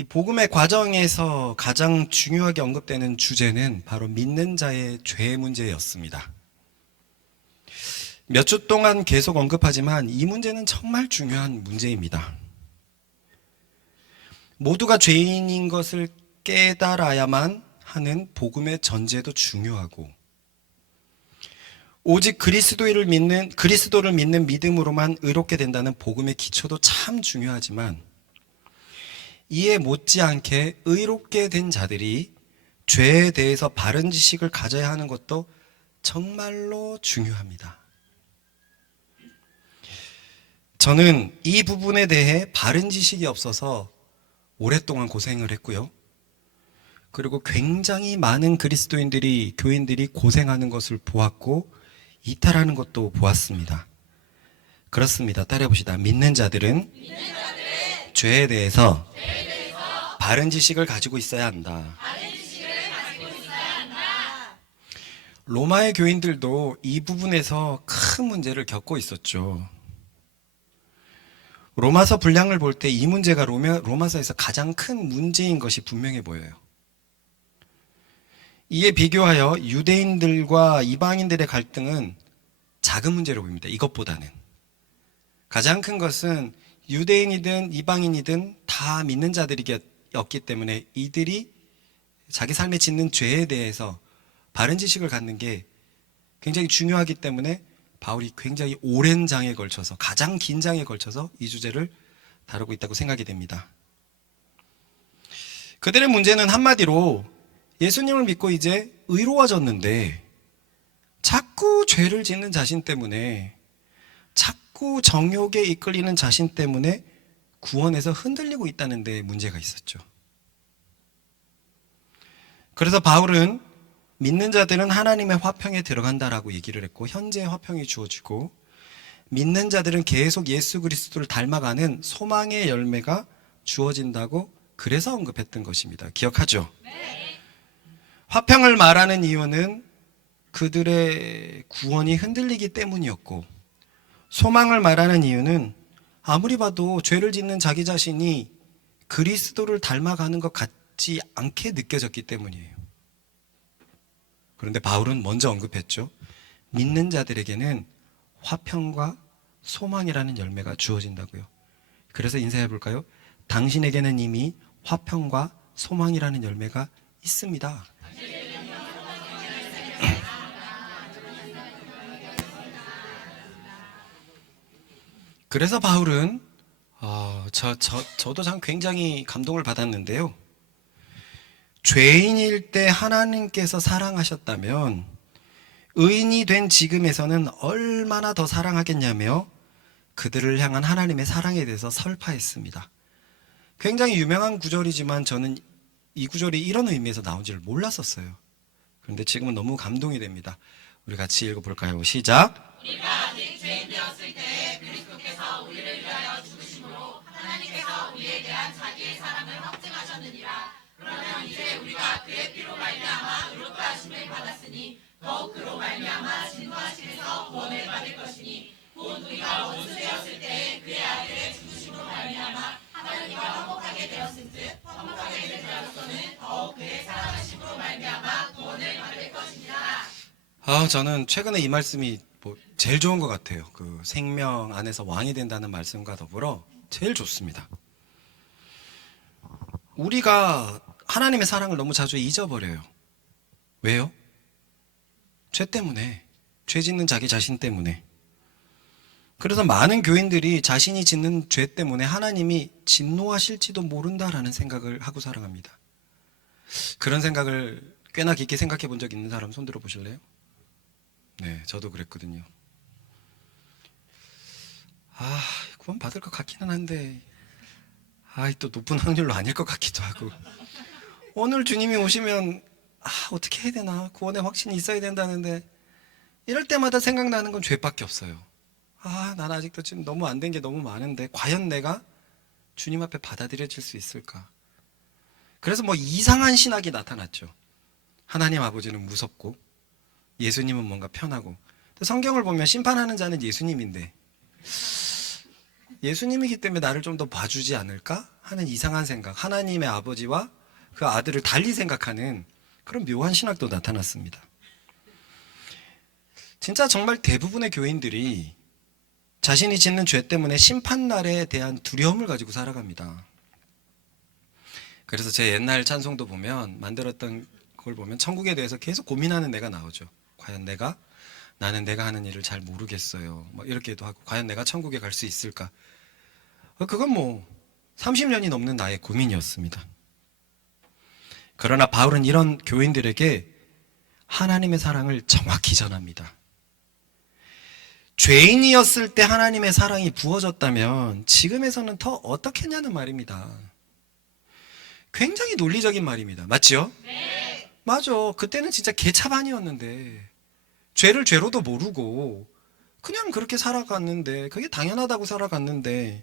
이 복음의 과정에서 가장 중요하게 언급되는 주제는 바로 믿는 자의 죄 문제였습니다. 몇 주 동안 계속 언급하지만 이 문제는 정말 중요한 문제입니다. 모두가 죄인인 것을 깨달아야만 하는 복음의 전제도 중요하고, 오직 그리스도를 믿는 믿음으로만 의롭게 된다는 복음의 기초도 참 중요하지만, 이에 못지않게 의롭게 된 자들이 죄에 대해서 바른 지식을 가져야 하는 것도 정말로 중요합니다. 저는 이 부분에 대해 바른 지식이 없어서 오랫동안 고생을 했고요. 그리고 굉장히 많은 그리스도인들이, 교인들이 고생하는 것을 보았고 이탈하는 것도 보았습니다. 그렇습니다. 따라해봅시다. 믿는 자들은 죄에 대해서 바른 지식을 가지고 있어야 한다. 로마의 교인들도 이 부분에서 큰 문제를 겪고 있었죠. 로마서 분량을 볼 때 이 문제가 로마서에서 가장 큰 문제인 것이 분명해 보여요. 이에 비교하여 유대인들과 이방인들의 갈등은 작은 문제로 보입니다. 이것보다는. 가장 큰 것은 유대인이든 이방인이든 다 믿는 자들이었기 때문에 이들이 자기 삶에 짓는 죄에 대해서 바른 지식을 갖는 게 굉장히 중요하기 때문에 바울이 굉장히 오랜 장에 걸쳐서, 가장 긴 장에 걸쳐서 이 주제를 다루고 있다고 생각이 됩니다. 그들의 문제는 한마디로 예수님을 믿고 이제 의로워졌는데 자꾸 죄를 짓는 자신 때문에, 자꾸 정욕에 이끌리는 자신 때문에 구원에서 흔들리고 있다는 데 문제가 있었죠. 그래서 바울은 믿는 자들은 하나님의 화평에 들어간다라고 얘기를 했고, 현재의 화평이 주어지고, 믿는 자들은 계속 예수 그리스도를 닮아가는 소망의 열매가 주어진다고 그래서 언급했던 것입니다. 기억하죠? 네. 화평을 말하는 이유는 그들의 구원이 흔들리기 때문이었고, 소망을 말하는 이유는 아무리 봐도 죄를 짓는 자기 자신이 그리스도를 닮아가는 것 같지 않게 느껴졌기 때문이에요. 그런데 바울은 먼저 언급했죠. 믿는 자들에게는 화평과 소망이라는 열매가 주어진다고요. 그래서 인사해 볼까요? 당신에게는 이미 화평과 소망이라는 열매가 있습니다. 그래서 바울은 저도 참 굉장히 감동을 받았는데요. 죄인일 때 하나님께서 사랑하셨다면 의인이 된 지금에서는 얼마나 더 사랑하겠냐며 그들을 향한 하나님의 사랑에 대해서 설파했습니다. 굉장히 유명한 구절이지만 저는 이 구절이 이런 의미에서 나온지를 몰랐었어요. 그런데 지금은 너무 감동이 됩니다. 우리 같이 읽어볼까요? 시작! 우리가 아직 죄인 되었을 때 그리스도께서 우리를 위하여 죽으심으로 하나님께서 우리에 대한 자기의 사랑을 확증하셨느니라. 그러면 이제 우리가 그의 피로 말미암아 의롭다 하심을 받았으니 더욱 그로 말미암아 진노하심에서 구원을 받을 것이니, 곧 우리가 원수 되었을 때 그의 아들의 죽으심으로 말미암아 하나님과 화목하게 되었은 듯 화목하게 된 자로서는 더욱 그의 사랑하심으로 말미암아 구원을 받을 것이니라. 저는 최근에 이 말씀이 제일 좋은 것 같아요. 그 생명 안에서 왕이 된다는 말씀과 더불어 제일 좋습니다. 우리가 하나님의 사랑을 너무 자주 잊어버려요. 왜요? 죄 때문에, 죄 짓는 자기 자신 때문에. 그래서 많은 교인들이 자신이 짓는 죄 때문에 하나님이 진노하실지도 모른다라는 생각을 하고 살아갑니다. 그런 생각을 꽤나 깊게 생각해 본 적 있는 사람 손 들어 보실래요? 네, 저도 그랬거든요. 구원 받을 것 같기는 한데, 또 높은 확률로 아닐 것 같기도 하고, 오늘 주님이 오시면 어떻게 해야 되나, 구원의 확신이 있어야 된다는데, 이럴 때마다 생각나는 건 죄밖에 없어요. 난 아직도 지금 너무 안 된 게 너무 많은데 과연 내가 주님 앞에 받아들여질 수 있을까? 그래서 이상한 신학이 나타났죠. 하나님 아버지는 무섭고 예수님은 뭔가 편하고, 성경을 보면 심판하는 자는 예수님인데 예수님이기 때문에 나를 좀 더 봐주지 않을까 하는 이상한 생각, 하나님의 아버지와 그 아들을 달리 생각하는 그런 묘한 신학도 나타났습니다. 진짜 정말 대부분의 교인들이 자신이 짓는 죄 때문에 심판날에 대한 두려움을 가지고 살아갑니다. 그래서 제 옛날 찬송도 보면, 만들었던 걸 보면 천국에 대해서 계속 고민하는 내가 나오죠. 과연 나는 내가 하는 일을 잘 모르겠어요. 뭐 이렇게도 하고, 과연 내가 천국에 갈 수 있을까? 그건 뭐 30년이 넘는 나의 고민이었습니다. 그러나 바울은 이런 교인들에게 하나님의 사랑을 정확히 전합니다. 죄인이었을 때 하나님의 사랑이 부어졌다면 지금에서는 더 어떻겠냐는 말입니다. 굉장히 논리적인 말입니다. 맞지요? 네. 맞아. 그때는 진짜 개차반이었는데, 죄를 죄로도 모르고 그냥 그렇게 살아갔는데, 그게 당연하다고 살아갔는데,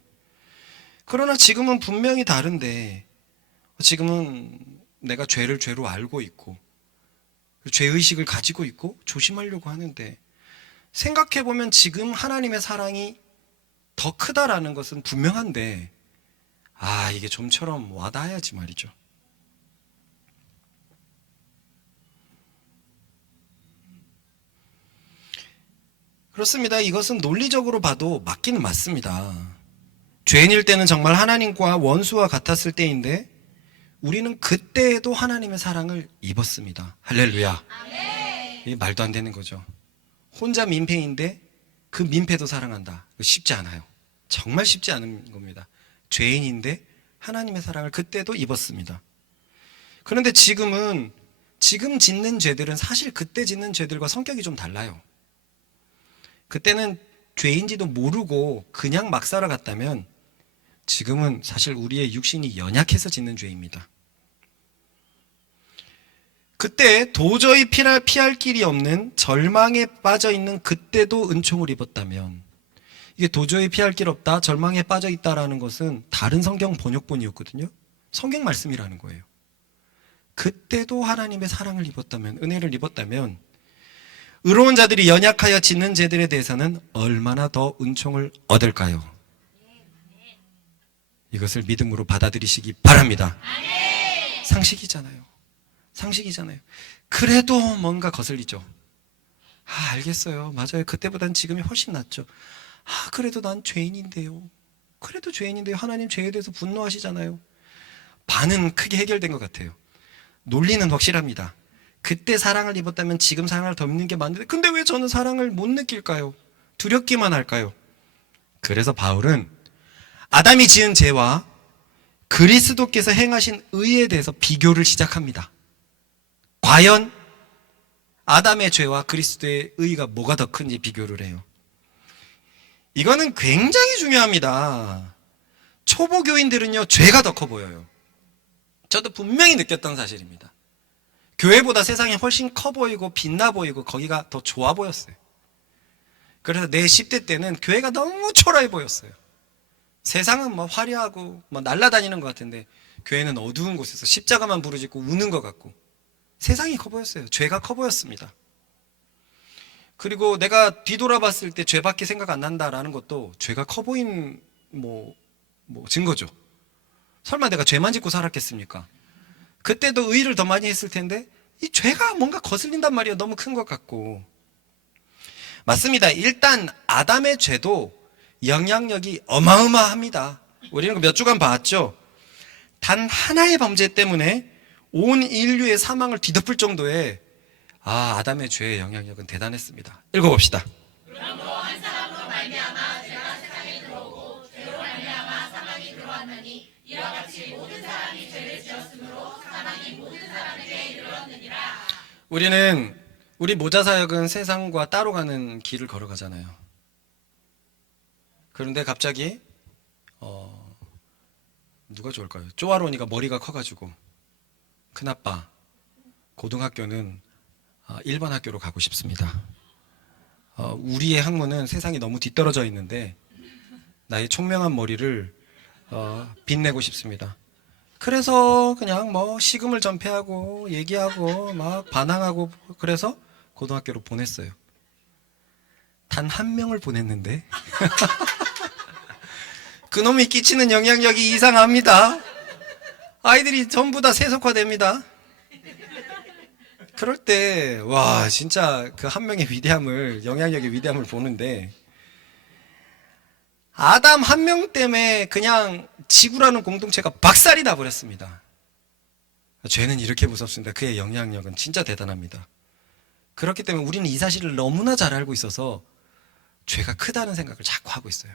그러나 지금은 분명히 다른데, 지금은 내가 죄를 죄로 알고 있고 죄의식을 가지고 있고 조심하려고 하는데, 생각해보면 지금 하나님의 사랑이 더 크다라는 것은 분명한데, 이게 좀처럼 와닿아야지 말이죠. 그렇습니다. 이것은 논리적으로 봐도 맞기는 맞습니다. 죄인일 때는 정말 하나님과 원수와 같았을 때인데, 우리는 그때에도 하나님의 사랑을 입었습니다. 할렐루야. 이게 말도 안 되는 거죠. 혼자 민폐인데 그 민폐도 사랑한다. 쉽지 않아요. 정말 쉽지 않은 겁니다. 죄인인데 하나님의 사랑을 그때도 입었습니다. 그런데 지금 짓는 죄들은 사실 그때 짓는 죄들과 성격이 좀 달라요. 그때는 죄인지도 모르고 그냥 막 살아갔다면, 지금은 사실 우리의 육신이 연약해서 짓는 죄입니다. 그때 도저히 피할 길이 없는 절망에 빠져 있는 그때도 은총을 입었다면, 이게 도저히 피할 길 없다, 절망에 빠져 있다라는 것은 다른 성경 번역본이었거든요. 성경 말씀이라는 거예요. 그때도 하나님의 사랑을 입었다면, 은혜를 입었다면, 의로운 자들이 연약하여 짓는 죄들에 대해서는 얼마나 더 은총을 얻을까요? 이것을 믿음으로 받아들이시기 바랍니다. 상식이잖아요. 그래도 뭔가 거슬리죠. 알겠어요. 맞아요. 그때보단 지금이 훨씬 낫죠. 그래도 난 죄인인데요. 하나님 죄에 대해서 분노하시잖아요. 반은 크게 해결된 것 같아요. 논리는 확실합니다. 그때 사랑을 입었다면 지금 사랑을 더 입는 게 맞는데, 근데 왜 저는 사랑을 못 느낄까요? 두렵기만 할까요? 그래서 바울은 아담이 지은 죄와 그리스도께서 행하신 의에 대해서 비교를 시작합니다. 과연 아담의 죄와 그리스도의 의가 뭐가 더 큰지 비교를 해요. 이거는 굉장히 중요합니다. 초보 교인들은요, 죄가 더 커 보여요. 저도 분명히 느꼈던 사실입니다. 교회보다 세상이 훨씬 커 보이고 빛나 보이고 거기가 더 좋아 보였어요. 그래서 내 10대 때는 교회가 너무 초라해 보였어요. 세상은 뭐 화려하고 뭐 날아다니는 것 같은데, 교회는 어두운 곳에서 십자가만 부르짖고 우는 것 같고, 세상이 커 보였어요. 죄가 커 보였습니다. 그리고 내가 뒤돌아봤을 때 죄밖에 생각 안 난다라는 것도 죄가 커 보인 증거죠. 설마 내가 죄만 짓고 살았겠습니까? 그때도 의를 더 많이 했을 텐데, 이 죄가 뭔가 거슬린단 말이에요. 너무 큰 것 같고. 맞습니다. 일단 아담의 죄도 영향력이 어마어마합니다. 우리는 몇 주간 봤죠. 단 하나의 범죄 때문에 온 인류의 사망을 뒤덮을 정도의 아담의 죄의 영향력은 대단했습니다. 읽어봅시다. 그러므로 한 사람으로 말미암아 죄가 세상에 들어오고 죄로 말미암아 사망이 들어왔느니, 이와 같이 모든 사람이 죄를 지었으므로 사망이 모든 사람에게 이르렀느니라. 우리 모자사역은 세상과 따로 가는 길을 걸어가잖아요. 그런데 갑자기 누가 좋을까요? 쪼아로니가 머리가 커가지고, 큰아빠 고등학교는 일반 학교로 가고 싶습니다. 우리의 학문은 세상이 너무 뒤떨어져 있는데 나의 총명한 머리를 빛내고 싶습니다. 그래서 그냥 뭐 식음을 전폐하고 얘기하고 막 반항하고, 그래서 고등학교로 보냈어요. 단 한 명을 보냈는데 그놈이 끼치는 영향력이 이상합니다. 아이들이 전부 다 세속화됩니다. 그럴 때, 와, 진짜 그 한 명의 위대함을, 영향력의 위대함을 보는데, 아담 한 명 때문에 그냥 지구라는 공동체가 박살이 나버렸습니다. 죄는 이렇게 무섭습니다. 그의 영향력은 진짜 대단합니다. 그렇기 때문에 우리는 이 사실을 너무나 잘 알고 있어서 죄가 크다는 생각을 자꾸 하고 있어요.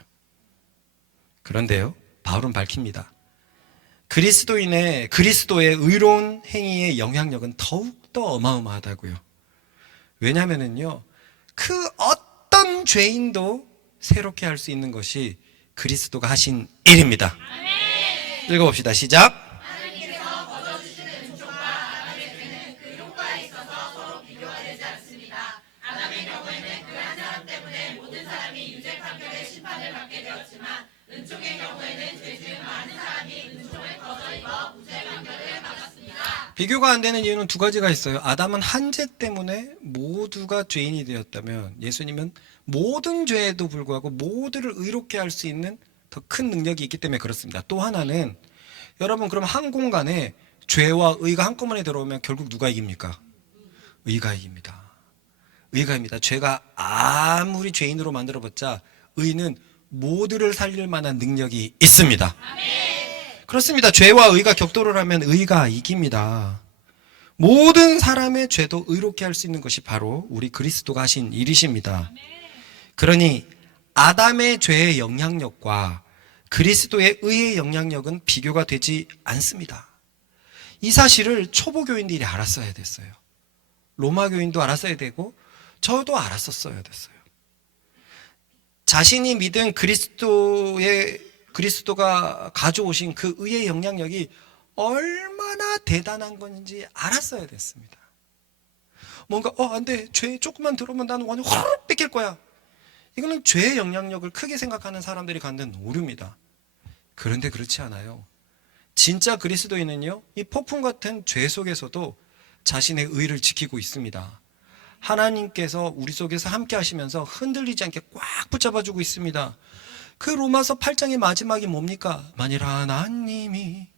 그런데요, 바울은 밝힙니다. 그리스도의 의로운 행위의 영향력은 더욱더 어마어마하다고요. 왜냐하면요, 그 어떤 죄인도 새롭게 할 수 있는 것이 그리스도가 하신 일입니다. 읽어봅시다. 시작. 하나님께서 거저주시는 은총과 아담의 죄는 그 효과에 있어서 서로 비교가 되지 않습니다. 아담의 경우에는 그 한 사람 때문에 모든 사람이 유죄 판결의 심판을 받게 되었지만 은총의 경우에는 죄 지은 많은 사람이 은총을 거저 입어 무죄 판결을 받았습니다. 비교가 안 되는 이유는 두 가지가 있어요. 아담은 한 죄 때문에 모두가 죄인이 되었다면, 예수님은 모든 죄에도 불구하고 모두를 의롭게 할 수 있는 더 큰 능력이 있기 때문에 그렇습니다. 또 하나는, 여러분, 그럼 한 공간에 죄와 의가 한꺼번에 들어오면 결국 누가 이깁니까? 의가 이깁니다. 의가 입니다. 죄가 아무리 죄인으로 만들어봤자 의는 모두를 살릴 만한 능력이 있습니다. 그렇습니다. 죄와 의가 격돌을 하면 의가 이깁니다. 모든 사람의 죄도 의롭게 할 수 있는 것이 바로 우리 그리스도가 하신 일이십니다. 그러니 아담의 죄의 영향력과 그리스도의 의의 영향력은 비교가 되지 않습니다. 이 사실을 초보 교인들이 알았어야 됐어요. 로마 교인도 알았어야 되고 저도 알았었어야 됐어요. 자신이 믿은 그리스도가 가져오신 그 의의 영향력이 얼마나 대단한 건지 알았어야 됐습니다. 뭔가 안 돼, 죄 조금만 들어오면 나는 완전 확 뺏길 거야. 이거는 죄의 영향력을 크게 생각하는 사람들이 갖는 오류입니다. 그런데 그렇지 않아요. 진짜 그리스도인은요, 이 폭풍 같은 죄 속에서도 자신의 의를 지키고 있습니다. 하나님께서 우리 속에서 함께 하시면서 흔들리지 않게 꽉 붙잡아주고 있습니다. 그 로마서 8장의 마지막이 뭡니까? 만일 하나님이,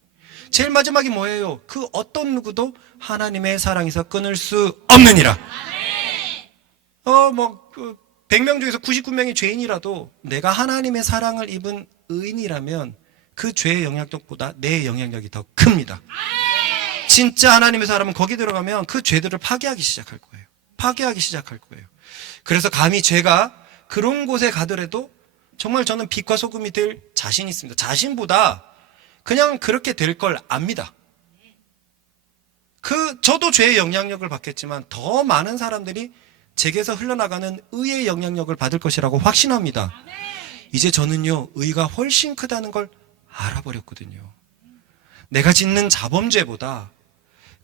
제일 마지막이 뭐예요? 그 어떤 누구도 하나님의 사랑에서 끊을 수 없느니라. 100명 중에서 99명이 죄인이라도 내가 하나님의 사랑을 입은 의인이라면 그 죄의 영향력보다 내 영향력이 더 큽니다. 진짜 하나님의 사람은 거기 들어가면 그 죄들을 파괴하기 시작할 거예요. 파괴하기 시작할 거예요. 그래서 감히 죄가 그런 곳에 가더라도 정말 저는 빛과 소금이 될 자신이 있습니다. 자신보다 그냥 그렇게 될 걸 압니다. 저도 죄의 영향력을 받겠지만 더 많은 사람들이 제게서 흘러나가는 의의 영향력을 받을 것이라고 확신합니다. 이제 저는요, 의가 훨씬 크다는 걸 알아버렸거든요. 내가 짓는 자범죄보다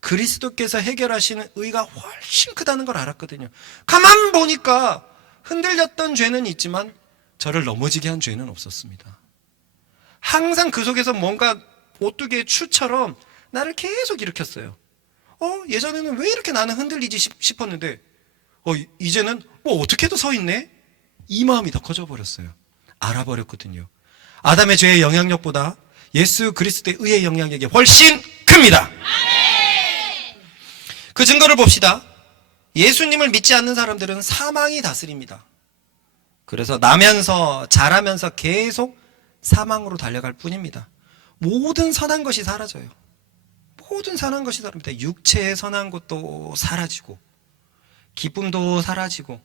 그리스도께서 해결하시는 의가 훨씬 크다는 걸 알았거든요. 가만 보니까 흔들렸던 죄는 있지만 저를 넘어지게 한 죄는 없었습니다. 항상 그 속에서 뭔가 오뚜기의 추처럼 나를 계속 일으켰어요. 예전에는 왜 이렇게 나는 흔들리지 싶었는데 이제는 어떻게 해도 서 있네? 이 마음이 더 커져버렸어요. 알아버렸거든요. 아담의 죄의 영향력보다 예수 그리스도의 의의 영향력이 훨씬 큽니다. 그 증거를 봅시다. 예수님을 믿지 않는 사람들은 사망이 다스립니다. 그래서 나면서 자라면서 계속 사망으로 달려갈 뿐입니다. 모든 선한 것이 사라져요. 모든 선한 것이 사라집니다. 육체의 선한 것도 사라지고, 기쁨도 사라지고,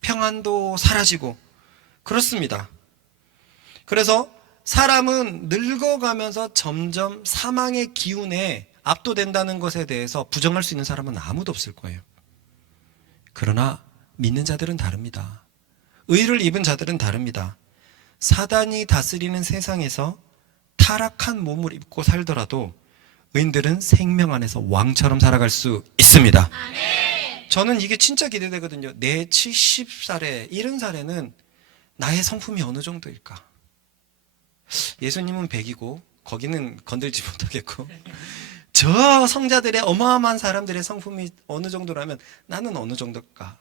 평안도 사라지고, 그렇습니다. 그래서 사람은 늙어가면서 점점 사망의 기운에 압도된다는 것에 대해서 부정할 수 있는 사람은 아무도 없을 거예요. 그러나 믿는 자들은 다릅니다. 의를 입은 자들은 다릅니다. 사단이 다스리는 세상에서 타락한 몸을 입고 살더라도 의인들은 생명 안에서 왕처럼 살아갈 수 있습니다. 저는 이게 진짜 기대되거든요. 내 70살에 70살에는 나의 성품이 어느 정도일까? 예수님은 100이고 거기는 건들지 못하겠고 저 성자들의 어마어마한 사람들의 성품이 어느 정도라면 나는 어느 정도일까?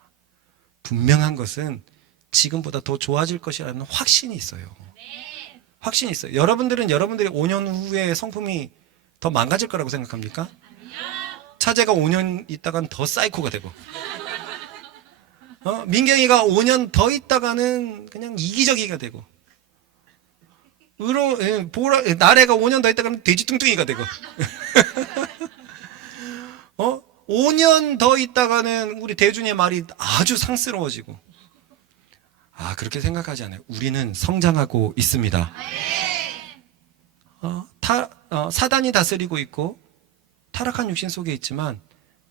분명한 것은 지금보다 더 좋아질 것이라는 확신이 있어요. 확신이 있어요. 여러분들은 여러분들의 5년 후에 성품이 더 망가질 거라고 생각합니까? 차재가 5년 있다간 더 사이코가 되고, 민경이가 5년 더 있다가는 그냥 이기적이가 되고, 나래가 5년 더 있다가는 돼지 뚱뚱이가 되고, 5년 더 있다가는 우리 대준이의 말이 아주 상스러워지고. 그렇게 생각하지 않아요. 우리는 성장하고 있습니다. 사단이 다스리고 있고 타락한 육신 속에 있지만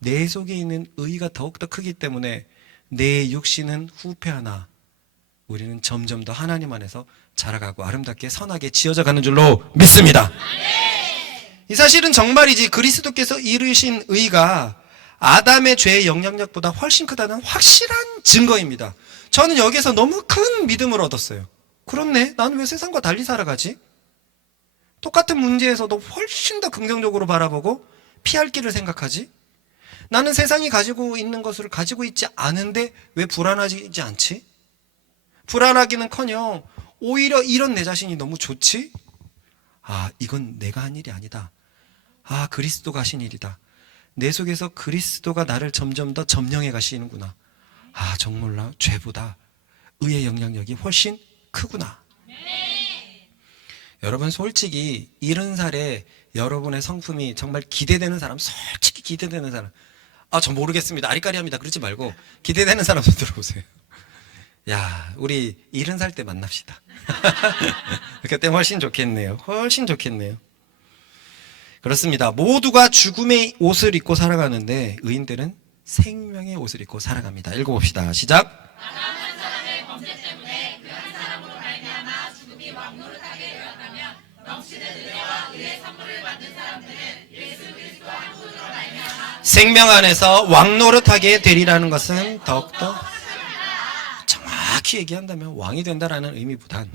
내 속에 있는 의가 더욱더 크기 때문에 내 육신은 후패하나 우리는 점점 더 하나님 안에서 자라가고 아름답게 선하게 지어져 가는 줄로 믿습니다. 이 사실은 정말이지 그리스도께서 이루신 의가 아담의 죄의 영향력보다 훨씬 크다는 확실한 증거입니다. 저는 여기서 너무 큰 믿음을 얻었어요. 그렇네, 나는 왜 세상과 달리 살아가지? 똑같은 문제에서도 훨씬 더 긍정적으로 바라보고 피할 길을 생각하지? 나는 세상이 가지고 있는 것을 가지고 있지 않은데 왜 불안하지 않지? 불안하기는커녕 오히려 이런 내 자신이 너무 좋지? 이건 내가 한 일이 아니다. 그리스도가 하신 일이다. 내 속에서 그리스도가 나를 점점 더 점령해 가시는구나. 정말로 죄보다 의의 영향력이 훨씬 크구나. 여러분, 솔직히 70살에 여러분의 성품이 정말 기대되는 사람, 솔직히 기대되는 사람, 저 모르겠습니다, 아리까리합니다, 그러지 말고 기대되는 사람 손 들어보세요. 우리 70살 때 만납시다. 그때 훨씬 좋겠네요. 훨씬 좋겠네요. 그렇습니다. 모두가 죽음의 옷을 입고 살아가는데 의인들은 생명의 옷을 입고 살아갑니다. 읽어봅시다. 시작. 한 사람의 범죄 때문에 그 한 사람으로 말미암아 죽음이 왕노릇하게 되었다면 넘치는 은혜와 의의 선물을 받는 사람들은 예수 그리스도 한 분으로 말미암아 생명 안에서 왕노릇하게 되리라는 것은 더욱더 정확히 얘기한다면 왕이 된다라는 의미보단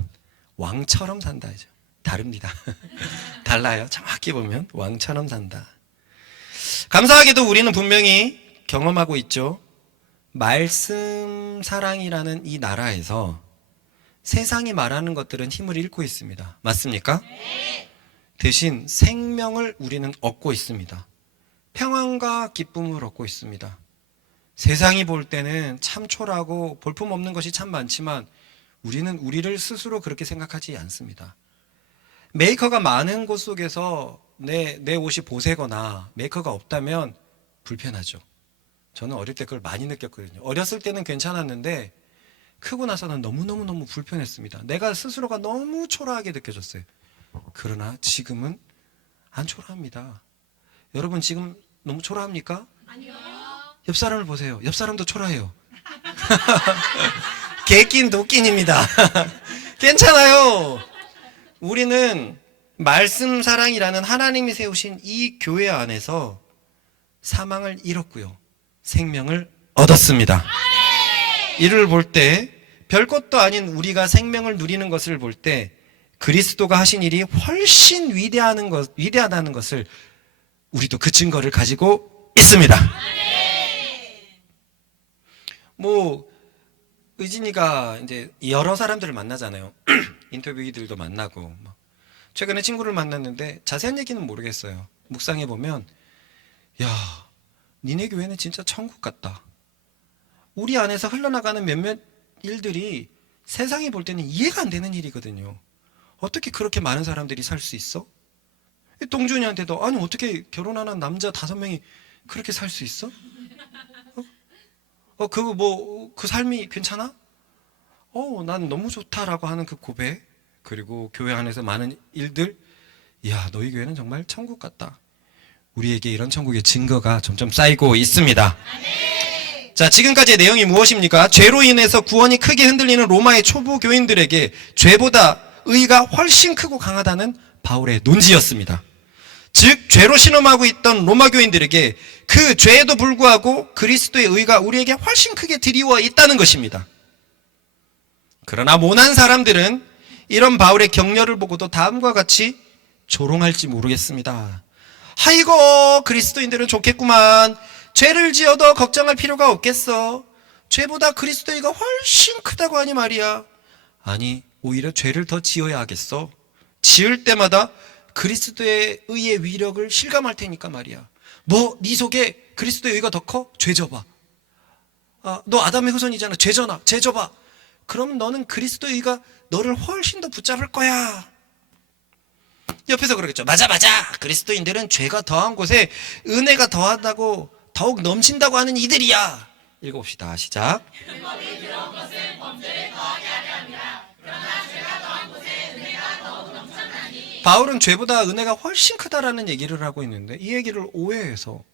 왕처럼 산다죠. 다릅니다. 달라요. 정확히 보면 왕처럼 산다. 감사하게도 우리는 분명히 경험하고 있죠. 말씀 사랑이라는 이 나라에서 세상이 말하는 것들은 힘을 잃고 있습니다. 맞습니까? 네. 대신 생명을 우리는 얻고 있습니다. 평안과 기쁨을 얻고 있습니다. 세상이 볼 때는 참 초라하고 볼품없는 것이 참 많지만 우리는 우리를 스스로 그렇게 생각하지 않습니다. 메이커가 많은 곳 속에서 내 옷이 보세거나 메이커가 없다면 불편하죠. 저는 어릴 때 그걸 많이 느꼈거든요. 어렸을 때는 괜찮았는데 크고 나서는 너무너무 불편했습니다. 내가 스스로가 너무 초라하게 느껴졌어요. 그러나 지금은 안 초라합니다. 여러분, 지금 너무 초라합니까? 아니요. 옆 사람을 보세요. 옆 사람도 초라해요. 개낀 도낀입니다. 괜찮아요. 우리는 말씀 사랑이라는 하나님이 세우신 이 교회 안에서 사망을 잃었고요, 생명을 얻었습니다. 이를 볼 때 별것도 아닌 우리가 생명을 누리는 것을 볼 때 그리스도가 하신 일이 훨씬 위대하다는 것을 우리도 그 증거를 가지고 있습니다. 의진이가 이제 여러 사람들을 만나잖아요. 인터뷰이들도 만나고. 최근에 친구를 만났는데 자세한 얘기는 모르겠어요. 묵상해 보면, 니네 교회는 진짜 천국 같다. 우리 안에서 흘러나가는 몇몇 일들이 세상이 볼 때는 이해가 안 되는 일이거든요. 어떻게 그렇게 많은 사람들이 살 수 있어? 동준이한테도, 아니 어떻게 결혼하는 남자 5명이 그렇게 살 수 있어? 그 삶이 괜찮아? 난 너무 좋다라고 하는 그 고백, 그리고 교회 안에서 많은 일들, 너희 교회는 정말 천국 같다. 우리에게 이런 천국의 증거가 점점 쌓이고 있습니다. 자, 지금까지의 내용이 무엇입니까? 죄로 인해서 구원이 크게 흔들리는 로마의 초보 교인들에게 죄보다 의가 훨씬 크고 강하다는 바울의 논지였습니다. 즉, 죄로 신음하고 있던 로마 교인들에게 그 죄에도 불구하고 그리스도의 의가 우리에게 훨씬 크게 드리워 있다는 것입니다. 그러나 모난 사람들은 이런 바울의 격려를 보고도 다음과 같이 조롱할지 모르겠습니다. 아이고, 그리스도인들은 좋겠구만. 죄를 지어도 걱정할 필요가 없겠어. 죄보다 그리스도의가 훨씬 크다고 하니 말이야. 아니, 오히려 죄를 더 지어야 하겠어. 지을 때마다 그리스도의 의의 위력을 실감할 테니까 말이야. 뭐 네 속에 그리스도의 의가 더 커? 죄 져봐. 너 아담의 후손이잖아. 죄 져놔. 죄 져봐. 그럼 너는 그리스도의 의가 너를 훨씬 더 붙잡을 거야. 옆에서 그러겠죠. 맞아. 그리스도인들은 죄가 더한 곳에 은혜가 더하다고 더욱 넘친다고 하는 이들이야. 읽어봅시다. 시작. 율법이 들어온 것은 범죄를 더하게 하려 함이라. 그러나 죄가 더한 곳에 은혜가 더욱 넘쳤나니. 바울은 죄보다 은혜가 훨씬 크다라는 얘기를 하고 있는데 이 얘기를 오해해서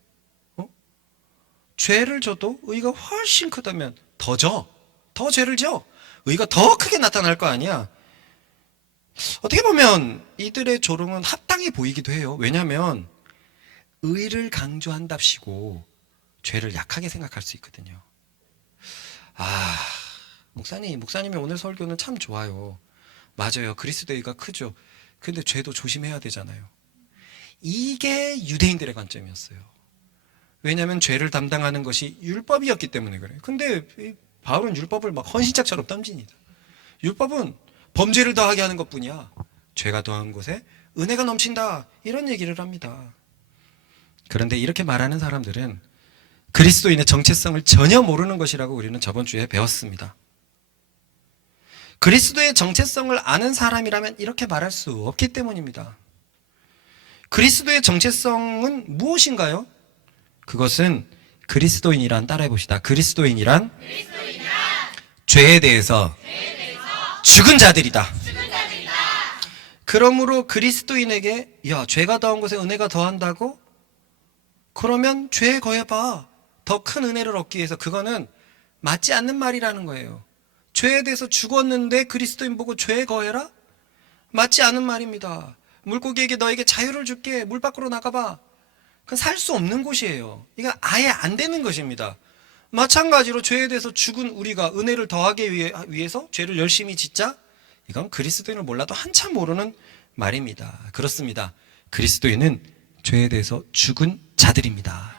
죄를 져도 의가 훨씬 크다면 더 죄를 져. 의가 더 크게 나타날 거 아니야. 어떻게 보면 이들의 조롱은 합당해 보이기도 해요. 왜냐하면 의를 강조한답시고 죄를 약하게 생각할 수 있거든요. 목사님이 오늘 설교는 참 좋아요. 맞아요. 그리스도의 의가 크죠. 근데 죄도 조심해야 되잖아요. 이게 유대인들의 관점이었어요. 왜냐하면 죄를 담당하는 것이 율법이었기 때문에 그래요. 근데 바울은 율법을 막 헌신짝처럼 던집니다. 율법은 범죄를 더하게 하는 것뿐이야. 죄가 더한 곳에 은혜가 넘친다. 이런 얘기를 합니다. 그런데 이렇게 말하는 사람들은 그리스도인의 정체성을 전혀 모르는 것이라고 우리는 저번 주에 배웠습니다. 그리스도의 정체성을 아는 사람이라면 이렇게 말할 수 없기 때문입니다. 그리스도의 정체성은 무엇인가요? 그것은 그리스도인이란, 따라해 봅시다. 그리스도인이란 죄에 대해서 죽은 자들이다. 그러므로 그리스도인에게 죄가 더한 곳에 은혜가 더한다고? 그러면 죄에 거해봐. 더 큰 은혜를 얻기 위해서. 그거는 맞지 않는 말이라는 거예요. 죄에 대해서 죽었는데 그리스도인 보고 죄에 거해라? 맞지 않은 말입니다. 물고기에게 너에게 자유를 줄게. 물 밖으로 나가봐. 그건 살 수 없는 곳이에요. 이건 아예 안 되는 것입니다. 마찬가지로 죄에 대해서 죽은 우리가 은혜를 더하기 위해서 죄를 열심히 짓자? 이건 그리스도인을 몰라도 한참 모르는 말입니다. 그렇습니다. 그리스도인은 죄에 대해서 죽은 자들입니다.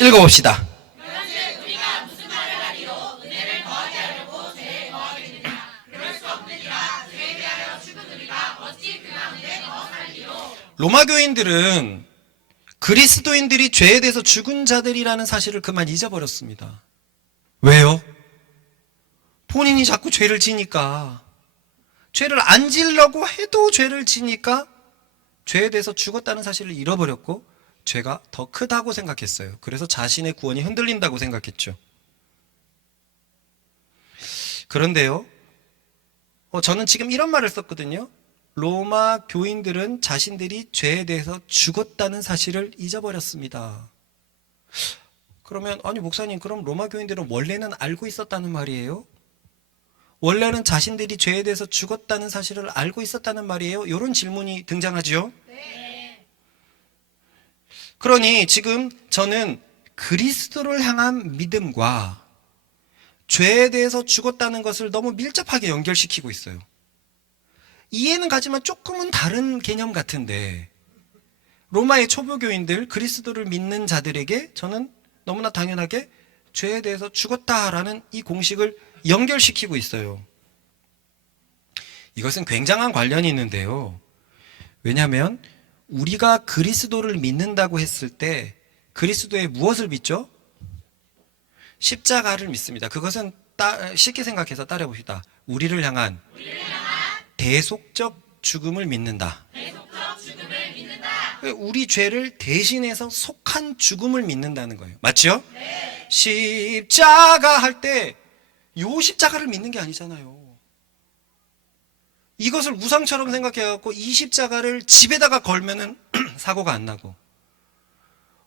읽어봅시다. 그런즉 우리가 무슨 말을 하리요? 은혜를 더하게 하려고 죄에 거하겠느냐? 그럴 수 없느니라. 죄에 대하여 죽은 우리가 어찌 그 가운데 더 살리요? 로마 교인들은 그리스도인들이 죄에 대해서 죽은 자들이라는 사실을 그만 잊어버렸습니다. 왜요? 본인이 자꾸 죄를 지니까. 죄를 안 지려고 해도 죄를 지니까 죄에 대해서 죽었다는 사실을 잃어버렸고 죄가 더 크다고 생각했어요. 그래서 자신의 구원이 흔들린다고 생각했죠. 그런데요, 저는 지금 이런 말을 썼거든요. 로마 교인들은 자신들이 죄에 대해서 죽었다는 사실을 잊어버렸습니다. 그러면 목사님, 그럼 로마 교인들은 원래는 알고 있었다는 말이에요? 원래는 자신들이 죄에 대해서 죽었다는 사실을 알고 있었다는 말이에요? 이런 질문이 등장하죠. 네. 그러니 지금 저는 그리스도를 향한 믿음과 죄에 대해서 죽었다는 것을 너무 밀접하게 연결시키고 있어요. 이해는 가지만 조금은 다른 개념 같은데 로마의 초보교인들, 그리스도를 믿는 자들에게 저는 너무나 당연하게 죄에 대해서 죽었다라는 이 공식을 연결시키고 있어요. 이것은 굉장한 관련이 있는데요. 왜냐하면 우리가 그리스도를 믿는다고 했을 때 그리스도의 무엇을 믿죠? 십자가를 믿습니다. 그것은 쉽게 생각해서 따라해 봅시다. 우리를 향한 대속적 죽음을 믿는다. 우리 죄를 대신해서 속한 죽음을 믿는다는 거예요. 맞죠? 네. 십자가 할 때 요 십자가를 믿는 게 아니잖아요. 이것을 우상처럼 생각해갖고 이 십자가를 집에다가 걸면은 사고가 안 나고,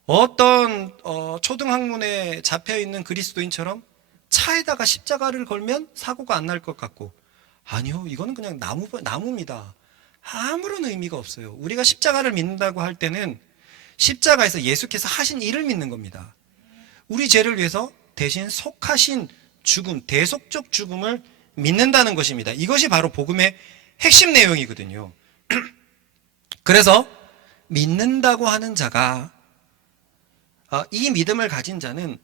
어떤 초등학문에 잡혀있는 그리스도인처럼 차에다가 십자가를 걸면 사고가 안 날 것 같고, 아니요, 이거는 그냥 나무입니다. 아무런 의미가 없어요. 우리가 십자가를 믿는다고 할 때는 십자가에서 예수께서 하신 일을 믿는 겁니다. 우리 죄를 위해서 대신 속하신 죽음, 대속적 죽음을 믿는다는 것입니다. 이것이 바로 복음의 핵심 내용이거든요. 그래서 믿는다고 하는 자가, 이 믿음을 가진 자는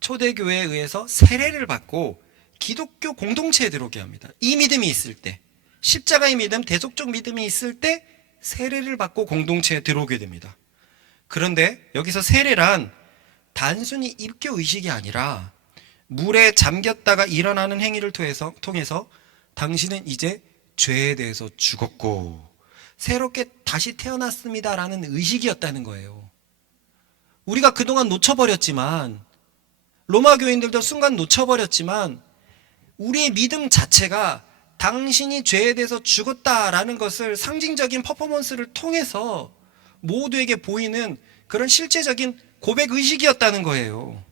초대교회에 의해서 세례를 받고 기독교 공동체에 들어오게 합니다. 이 믿음이 있을 때, 십자가의 믿음, 대속적 믿음이 있을 때 세례를 받고 공동체에 들어오게 됩니다. 그런데 여기서 세례란 단순히 입교 의식이 아니라 물에 잠겼다가 일어나는 행위를 통해서 당신은 이제 죄에 대해서 죽었고 새롭게 다시 태어났습니다라는 의식이었다는 거예요. 우리가 그동안 놓쳐버렸지만, 로마 교인들도 순간 놓쳐버렸지만, 우리의 믿음 자체가 당신이 죄에 대해서 죽었다라는 것을 상징적인 퍼포먼스를 통해서 모두에게 보이는 그런 실제적인 고백 의식이었다는 거예요.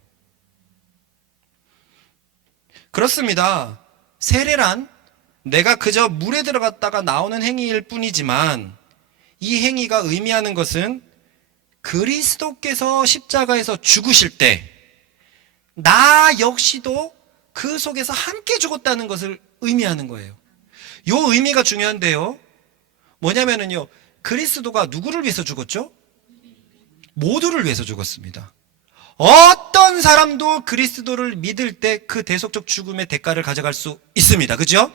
그렇습니다. 세례란 내가 그저 물에 들어갔다가 나오는 행위일 뿐이지만, 이 행위가 의미하는 것은 그리스도께서 십자가에서 죽으실 때 나 역시도 그 속에서 함께 죽었다는 것을 의미하는 거예요. 이 의미가 중요한데요, 뭐냐면요, 그리스도가 누구를 위해서 죽었죠? 모두를 위해서 죽었습니다. 어떤 사람도 그리스도를 믿을 때 그 대속적 죽음의 대가를 가져갈 수 있습니다. 그죠?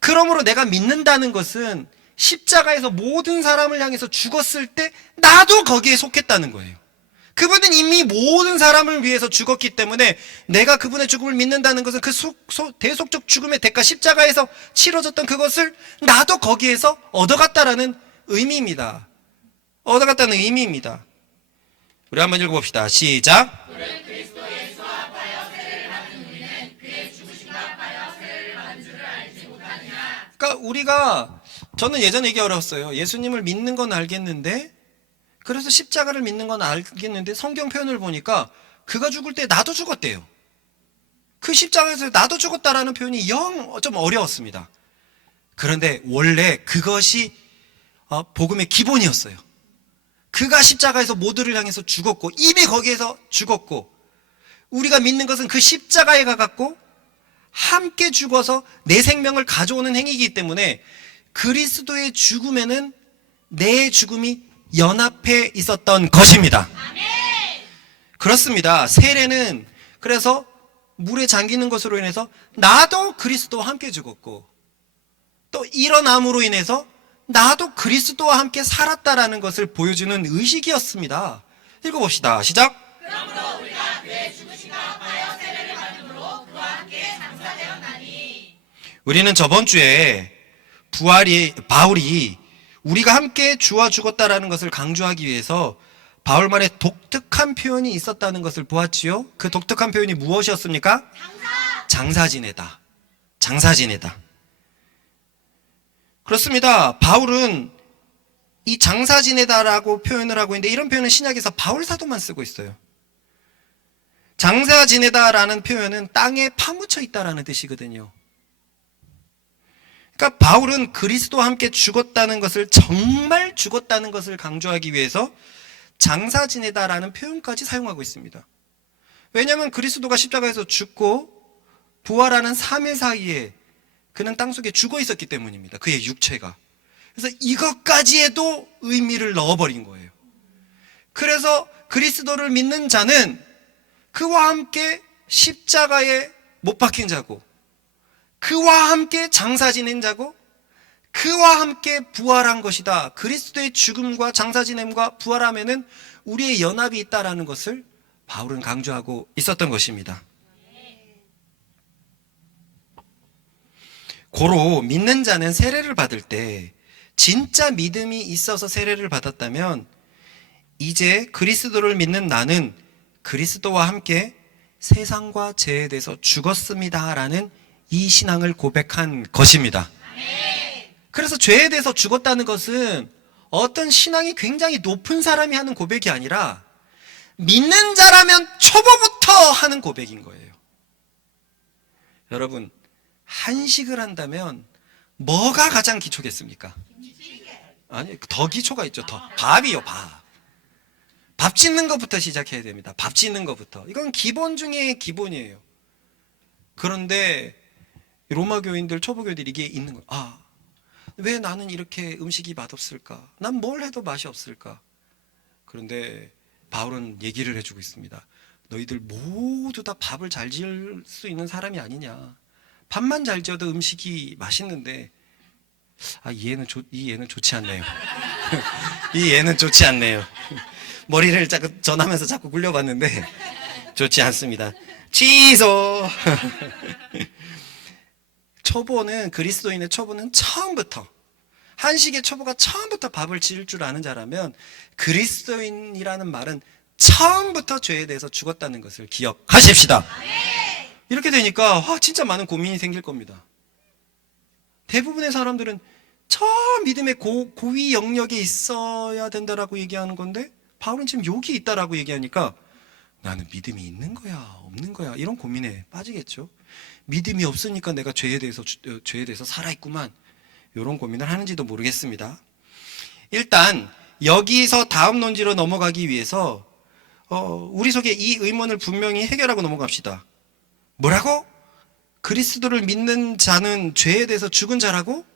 그러므로 내가 믿는다는 것은 십자가에서 모든 사람을 향해서 죽었을 때 나도 거기에 속했다는 거예요. 그분은 이미 모든 사람을 위해서 죽었기 때문에 내가 그분의 죽음을 믿는다는 것은 그 대속적 죽음의 대가, 십자가에서 치러졌던 그것을 나도 거기에서 얻어갔다라는 의미입니다. 얻어갔다는 의미입니다. 우리 한번 읽어봅시다. 시작. 그러니까 저는 예전에 이게 어려웠어요. 예수님을 믿는 건 알겠는데, 그래서 십자가를 믿는 건 알겠는데, 성경 표현을 보니까 그가 죽을 때 나도 죽었대요. 그 십자가에서 나도 죽었다라는 표현이 영 좀 어려웠습니다. 그런데 원래 그것이 복음의 기본이었어요. 그가 십자가에서 모두를 향해서 죽었고, 이미 거기에서 죽었고, 우리가 믿는 것은 그 십자가에 가깝고 함께 죽어서 내 생명을 가져오는 행위이기 때문에 그리스도의 죽음에는 내 죽음이 연합해 있었던 것입니다. 그렇습니다. 세례는 그래서 물에 잠기는 것으로 인해서 나도 그리스도와 함께 죽었고, 또 일어남으로 인해서 나도 그리스도와 함께 살았다라는 것을 보여주는 의식이었습니다. 읽어봅시다. 시작. 그러므로 우리가 그의 죽으심과 하여 세례를 받음으로 그와 함께 장사되었나니. 우리는 저번 주에 바울이 우리가 함께 주와 죽었다라는 것을 강조하기 위해서 바울만의 독특한 표현이 있었다는 것을 보았지요. 그 독특한 표현이 무엇이었습니까? 장사 지내다. 장사 지내다. 그렇습니다. 바울은 이 장사 지내다라고 표현을 하고 있는데, 이런 표현은 신약에서 바울 사도만 쓰고 있어요. 장사 지내다라는 표현은 땅에 파묻혀 있다라는 뜻이거든요. 그러니까 바울은 그리스도와 함께 죽었다는 것을, 정말 죽었다는 것을 강조하기 위해서 장사 지내다라는 표현까지 사용하고 있습니다. 왜냐하면 그리스도가 십자가에서 죽고 부활하는 3일 사이에 그는 땅속에 죽어 있었기 때문입니다. 그의 육체가. 그래서 이것까지 해도 의미를 넣어버린 거예요. 그래서 그리스도를 믿는 자는 그와 함께 십자가에 못 박힌 자고, 그와 함께 장사 지낸 자고, 그와 함께 부활한 것이다. 그리스도의 죽음과 장사 지냄과 부활함에는 우리의 연합이 있다라는 것을 바울은 강조하고 있었던 것입니다. 고로 믿는 자는 세례를 받을 때 진짜 믿음이 있어서 세례를 받았다면, 이제 그리스도를 믿는 나는 그리스도와 함께 세상과 죄에 대해서 죽었습니다라는 이 신앙을 고백한 것입니다. 그래서 죄에 대해서 죽었다는 것은 어떤 신앙이 굉장히 높은 사람이 하는 고백이 아니라 믿는 자라면 초보부터 하는 고백인 거예요. 여러분, 한식을 한다면 뭐가 가장 기초겠습니까? 아니, 더 기초가 있죠. 밥이요, 밥. 밥 짓는 것부터 시작해야 됩니다. 밥 짓는 것부터. 이건 기본 중에 기본이에요. 그런데 로마 교인들, 초보 교인들이 이게 있는 거예요. 왜 나는 이렇게 음식이 맛없을까? 난 뭘 해도 맛이 없을까? 그런데 바울은 얘기를 해주고 있습니다. 너희들 모두 다 밥을 잘 지을 수 있는 사람이 아니냐. 밥만 잘 지어도 음식이 맛있는데 이 얘는 좋지 않네요. 이 얘는 좋지 않네요. 머리를 자꾸 전하면서 자꾸 굴려봤는데 좋지 않습니다. 취소. 초보는 그리스도인의 초보는 처음부터 한식의 초보가 처음부터 밥을 지을 줄 아는 자라면 그리스도인이라는 말은 처음부터 죄에 대해서 죽었다는 것을 기억하십시다. 이렇게 되니까 진짜 많은 고민이 생길 겁니다. 대부분의 사람들은 저 믿음의 고위 영역에 있어야 된다라고 얘기하는 건데 바울은 지금 여기 있다라고 얘기하니까 나는 믿음이 있는 거야 없는 거야 이런 고민에 빠지겠죠. 믿음이 없으니까 내가 죄에 대해서 살아있구만 이런 고민을 하는지도 모르겠습니다. 일단 여기서 다음 논지로 넘어가기 위해서 우리 속에 이 의문을 분명히 해결하고 넘어갑시다. 뭐라고? 그리스도를 믿는 자는 죄에 대해서 죽은 자라고?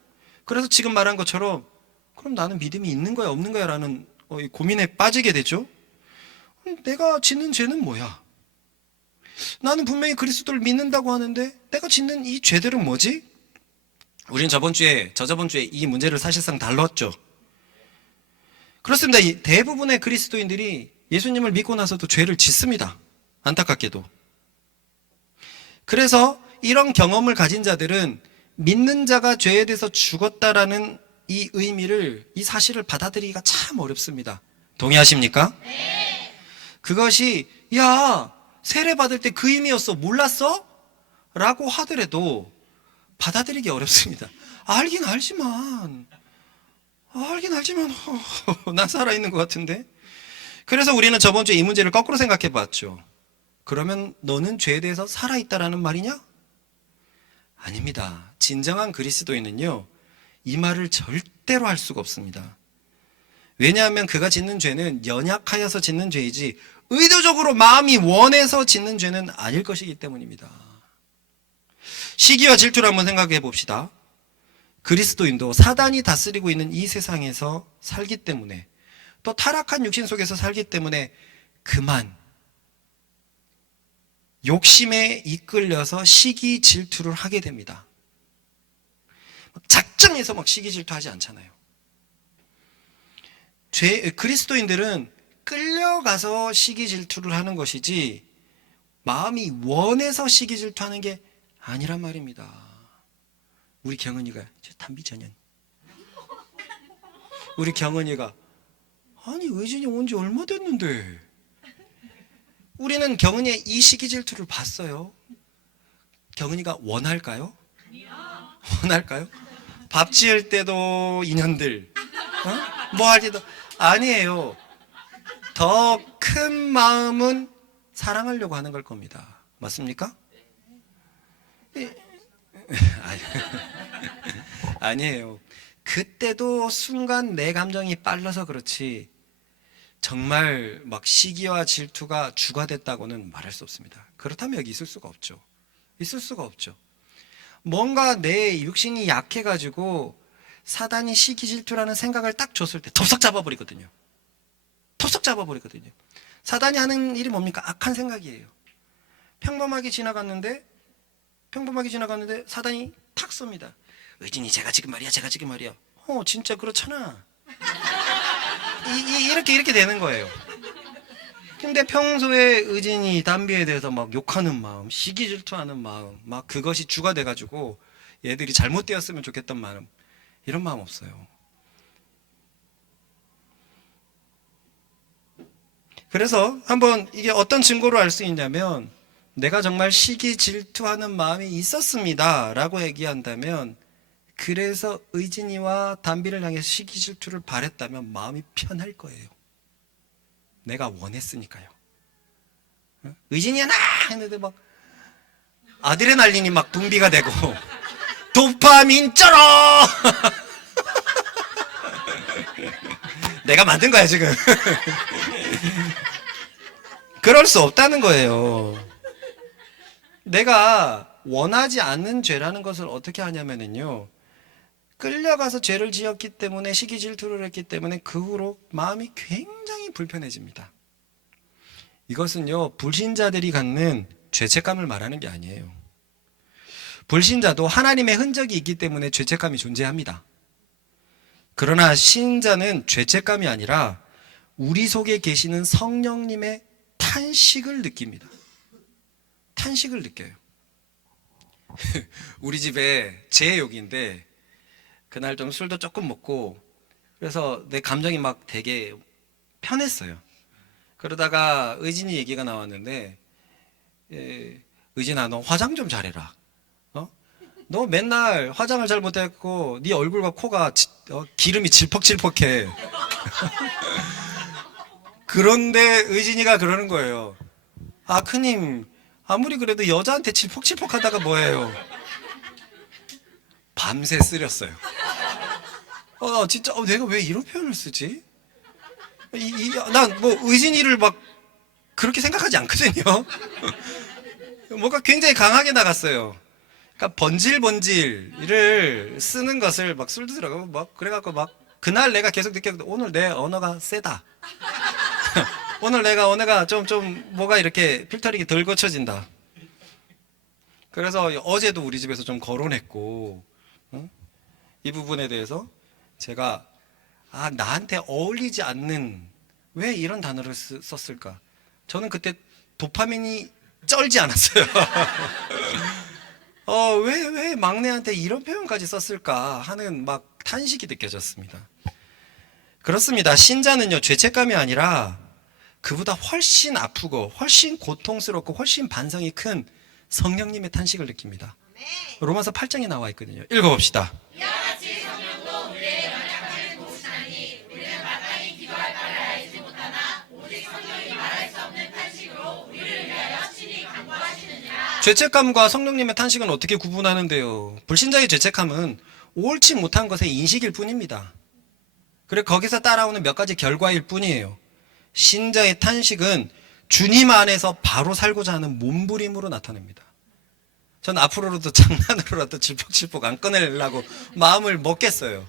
그래서 지금 말한 것처럼 그럼 나는 믿음이 있는 거야 없는 거야 라는 고민에 빠지게 되죠. 내가 짓는 죄는 뭐야? 나는 분명히 그리스도를 믿는다고 하는데 내가 짓는 이 죄들은 뭐지? 우린 저저번 주에 이 문제를 사실상 다뤘죠. 그렇습니다. 대부분의 그리스도인들이 예수님을 믿고 나서도 죄를 짓습니다. 안타깝게도. 그래서 이런 경험을 가진 자들은 믿는 자가 죄에 대해서 죽었다라는 이 의미를, 이 사실을 받아들이기가 참 어렵습니다. 동의하십니까? 네. 그것이 야 세례 받을 때 그 의미였어 몰랐어? 라고 하더라도 받아들이기 어렵습니다. 알긴 알지만 난 살아있는 것 같은데. 그래서 우리는 저번 주에 이 문제를 거꾸로 생각해 봤죠. 그러면 너는 죄에 대해서 살아있다라는 말이냐? 아닙니다. 진정한 그리스도인은요 이 말을 절대로 할 수가 없습니다. 왜냐하면 그가 짓는 죄는 연약하여서 짓는 죄이지 의도적으로 마음이 원해서 짓는 죄는 아닐 것이기 때문입니다. 시기와 질투를 한번 생각해 봅시다. 그리스도인도 사단이 다스리고 있는 이 세상에서 살기 때문에 또 타락한 육신 속에서 살기 때문에 그만 욕심에 이끌려서 시기 질투를 하게 됩니다. 작정해서 막 시기 질투하지 않잖아요. 그리스도인들은 끌려가서 시기 질투를 하는 것이지 마음이 원해서 시기 질투하는 게 아니란 말입니다. 우리 경은이가 단비전년 우리 경은이가 아니 의진이 온 지 얼마 됐는데 우리는 경은이의 이 시기 질투를 봤어요. 경은이가 원할까요? 원할까요? 밥 지을 때도 인연들 뭐 할 때도 아니에요. 더 큰 마음은 사랑하려고 하는 걸 겁니다. 맞습니까? 아니에요. 그때도 순간 내 감정이 빨라서 그렇지 정말 막 시기와 질투가 주가 됐다고는 말할 수 없습니다. 그렇다면 여기 있을 수가 없죠. 있을 수가 없죠. 뭔가 내 육신이 약해가지고 사단이 시기 질투라는 생각을 딱 줬을 때 덥석 잡아버리거든요. 덥석 잡아버리거든요. 사단이 하는 일이 뭡니까? 악한 생각이에요. 평범하게 지나갔는데 사단이 탁 쏩니다. 의진이 제가 지금 말이야. 진짜 그렇잖아. 이렇게 되는 거예요. 근데 평소에 의진이 담비에 대해서 막 욕하는 마음, 시기 질투하는 마음, 막 그것이 주가 돼가지고 얘들이 잘못되었으면 좋겠던 마음, 이런 마음 없어요. 그래서 한번 이게 어떤 증거로 알 수 있냐면 내가 정말 시기 질투하는 마음이 있었습니다 라고 얘기한다면 그래서 의진이와 담비를 향해 시기 질투를 바랬다면 마음이 편할 거예요. 내가 원했으니까요. 의진이야 나 했는데 막 아드레날린이 막 분비가 되고 도파민 쩔어 내가 만든 거야 지금. 그럴 수 없다는 거예요. 내가 원하지 않는 죄라는 것을 어떻게 하냐면요 끌려가서 죄를 지었기 때문에 시기 질투를 했기 때문에 그 후로 마음이 굉장히 불편해집니다. 이것은요 불신자들이 갖는 죄책감을 말하는 게 아니에요. 불신자도 하나님의 흔적이 있기 때문에 죄책감이 존재합니다. 그러나 신자는 죄책감이 아니라 우리 속에 계시는 성령님의 탄식을 느낍니다. 탄식을 느껴요. 우리 집에 제 욕인데 그날 좀 술도 조금 먹고 그래서 내 감정이 막 되게 편했어요. 그러다가 의진이 얘기가 나왔는데 의진아 너 화장 좀 잘해라. 너 맨날 화장을 잘 못했고 네 얼굴과 코가 기름이 질퍽질퍽해. 그런데 의진이가 그러는 거예요. 아 크님 아무리 그래도 여자한테 질퍽질퍽하다가 뭐예요. 밤새 쓰렸어요. 진짜 내가 왜 이런 표현을 쓰지? 난 뭐 의진이를 막 그렇게 생각하지 않거든요. 뭔가 굉장히 강하게 나갔어요. 그러니까 번질번질을 쓰는 것을 막 술도 들어가고 막 그래갖고 막 그날 내가 계속 느꼈거든. 오늘 내 언어가 세다. 오늘 내가 언어가 좀 뭐가 이렇게 필터링이 덜 거쳐진다. 그래서 어제도 우리 집에서 좀 거론했고 이 부분에 대해서 제가 나한테 어울리지 않는 왜 이런 단어를 썼을까? 저는 그때 도파민이 쩔지 않았어요. 왜 막내한테 이런 표현까지 썼을까 하는 막 탄식이 느껴졌습니다. 그렇습니다. 신자는요, 죄책감이 아니라 그보다 훨씬 아프고 훨씬 고통스럽고 훨씬 반성이 큰 성령님의 탄식을 느낍니다. 로마서 8장에 나와 있거든요. 읽어봅시다. 이와 같이 성령도 우리의 연약함을 도우시나니 우리는 마땅히 기도할 바를 알지 못하나 오직 성령이 말할 수 없는 탄식으로 우리를 위하여 친히 간구하시느니라. 죄책감과 성령님의 탄식은 어떻게 구분하는데요? 불신자의 죄책감은 옳지 못한 것의 인식일 뿐입니다. 그래 거기서 따라오는 몇 가지 결과일 뿐이에요. 신자의 탄식은 주님 안에서 바로 살고자 하는 몸부림으로 나타납니다. 전 앞으로라도 장난으로라도 질퍽질퍽 안 꺼내려고 마음을 먹겠어요.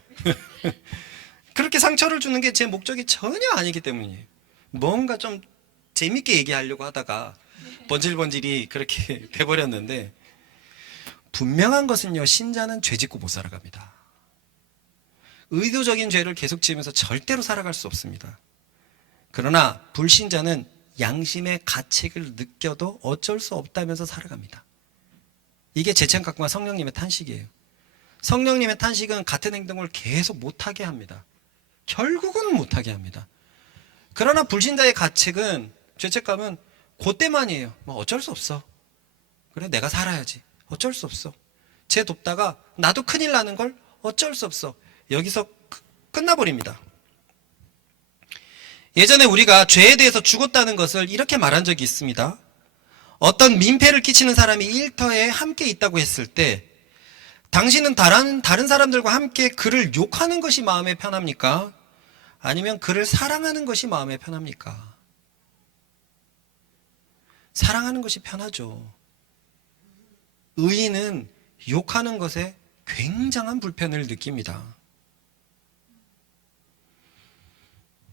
그렇게 상처를 주는 게 제 목적이 전혀 아니기 때문이에요. 뭔가 좀 재밌게 얘기하려고 하다가 번질번질이 그렇게 돼버렸는데, 분명한 것은요, 신자는 죄 짓고 못 살아갑니다. 의도적인 죄를 계속 지으면서 절대로 살아갈 수 없습니다. 그러나 불신자는 양심의 가책을 느껴도 어쩔 수 없다면서 살아갑니다. 이게 죄책감과 성령님의 탄식이에요. 성령님의 탄식은 같은 행동을 계속 못하게 합니다. 결국은 못하게 합니다. 그러나 불신자의 가책은, 죄책감은 그때만이에요. 뭐 어쩔 수 없어. 그래 내가 살아야지. 어쩔 수 없어. 쟤 돕다가 나도 큰일 나는 걸 어쩔 수 없어. 여기서 끝나버립니다. 예전에 우리가 죄에 대해서 죽었다는 것을 이렇게 말한 적이 있습니다. 어떤 민폐를 끼치는 사람이 일터에 함께 있다고 했을 때 당신은 다른 사람들과 함께 그를 욕하는 것이 마음에 편합니까? 아니면 그를 사랑하는 것이 마음에 편합니까? 사랑하는 것이 편하죠. 의인은 욕하는 것에 굉장한 불편을 느낍니다.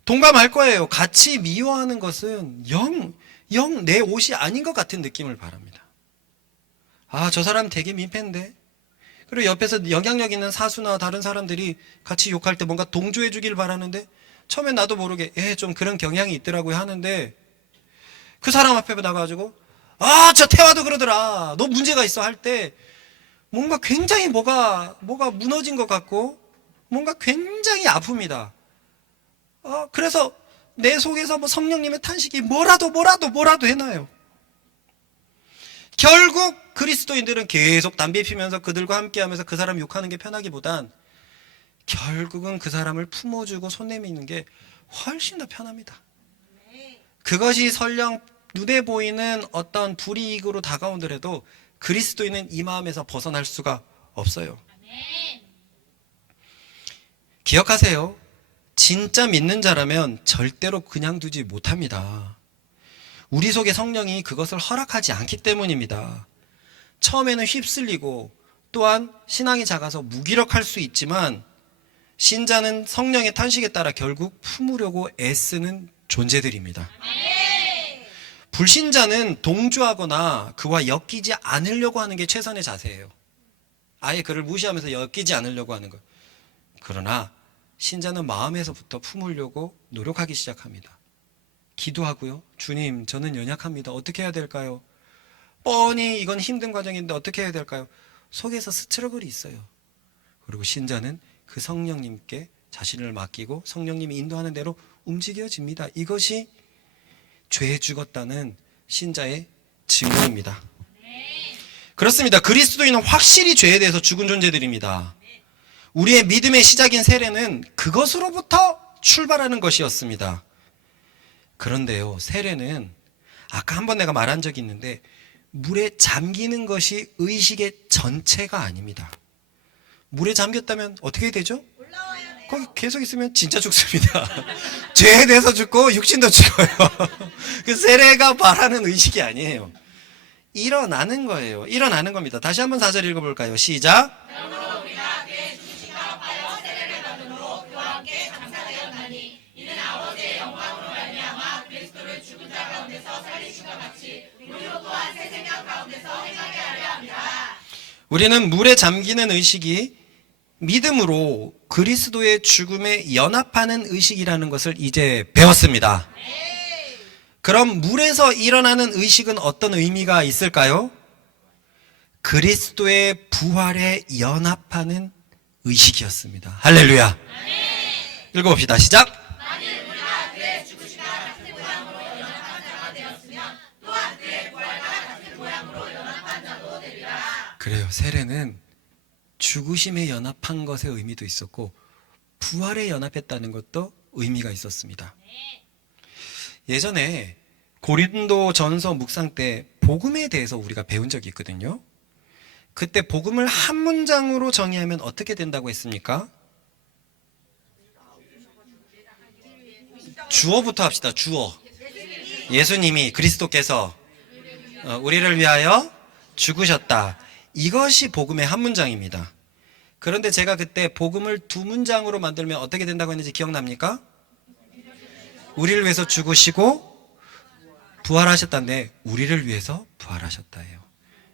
동감할 거예요. 같이 미워하는 것은 영 내 옷이 아닌 것 같은 느낌을 바랍니다. 저 사람 되게 민폐인데. 그리고 옆에서 영향력 있는 사수나 다른 사람들이 같이 욕할 때 뭔가 동조해 주길 바라는데, 처음엔 나도 모르게 좀 그런 경향이 있더라고요 하는데, 그 사람 앞에 나가가지고 저 태화도 그러더라, 너 문제가 있어 할 때 뭔가 굉장히 뭐가 무너진 것 같고 뭔가 굉장히 아픕니다. 그래서 내 속에서 뭐 성령님의 탄식이 뭐라도 해놔요. 결국 그리스도인들은 계속 담배 피면서 그들과 함께하면서 그 사람 욕하는 게 편하기보단 결국은 그 사람을 품어주고 손 내미는 게 훨씬 더 편합니다. 그것이 설령 눈에 보이는 어떤 불이익으로 다가오더라도 그리스도인은 이 마음에서 벗어날 수가 없어요. 기억하세요. 진짜 믿는 자라면 절대로 그냥 두지 못합니다. 우리 속에 성령이 그것을 허락하지 않기 때문입니다. 처음에는 휩쓸리고 또한 신앙이 작아서 무기력할 수 있지만, 신자는 성령의 탄식에 따라 결국 품으려고 애쓰는 존재들입니다. 불신자는 동조하거나 그와 엮이지 않으려고 하는 게 최선의 자세예요. 아예 그를 무시하면서 엮이지 않으려고 하는 것. 그러나 신자는 마음에서부터 품으려고 노력하기 시작합니다. 기도하고요. 주님, 저는 연약합니다. 어떻게 해야 될까요? 뻔히 이건 힘든 과정인데 어떻게 해야 될까요? 속에서 스트러글이 있어요. 그리고 신자는 그 성령님께 자신을 맡기고 성령님이 인도하는 대로 움직여집니다. 이것이 죄에 죽었다는 신자의 증거입니다. 그렇습니다. 그리스도인은 확실히 죄에 대해서 죽은 존재들입니다. 우리의 믿음의 시작인 세례는 그것으로부터 출발하는 것이었습니다. 그런데요, 세례는 아까 한번 내가 말한 적이 있는데 물에 잠기는 것이 의식의 전체가 아닙니다. 물에 잠겼다면 어떻게 되죠? 거기 계속 있으면 진짜 죽습니다. 죄에 대해서 죽고 육신도 죽어요. 그 세례가 말하는 의식이 아니에요. 일어나는 거예요. 일어나는 겁니다. 다시 한번 4절 읽어볼까요? 시작. 그러므로 우리가 그의 죽으심과 합하여 세례를 받음으로 그와 함께 장사되었나니 이는 아버지의 영광으로 말미암아 그리스도를 죽은 자 가운데서 살리심과 같이 우리로 또한 새 생명 가운데서 행하게 하려 합니다. 우리는 물에 잠기는 의식이 믿음으로 그리스도의 죽음에 연합하는 의식이라는 것을 이제 배웠습니다. 그럼 물에서 일어나는 의식은 어떤 의미가 있을까요? 그리스도의 부활에 연합하는 의식이었습니다. 할렐루야. 읽어봅시다. 시작. 만일 우리가 그의 죽으심과 같은 모양으로 연합한 자가 되었으면 또한 그의 부활과 같은 모양으로 연합한 자도 되리라. 그래요. 세례는 죽으심에 연합한 것의 의미도 있었고 부활에 연합했다는 것도 의미가 있었습니다. 예전에 고린도 전서 묵상 때 복음에 대해서 우리가 배운 적이 있거든요. 그때 복음을 한 문장으로 정의하면 어떻게 된다고 했습니까? 주어부터 합시다. 주어. 예수님이 그리스도께서 우리를 위하여 죽으셨다. 이것이 복음의 한 문장입니다. 그런데 제가 그때 복음을 두 문장으로 만들면 어떻게 된다고 했는지 기억납니까? 우리를 위해서 죽으시고 부활하셨다는데 우리를 위해서 부활하셨다예요.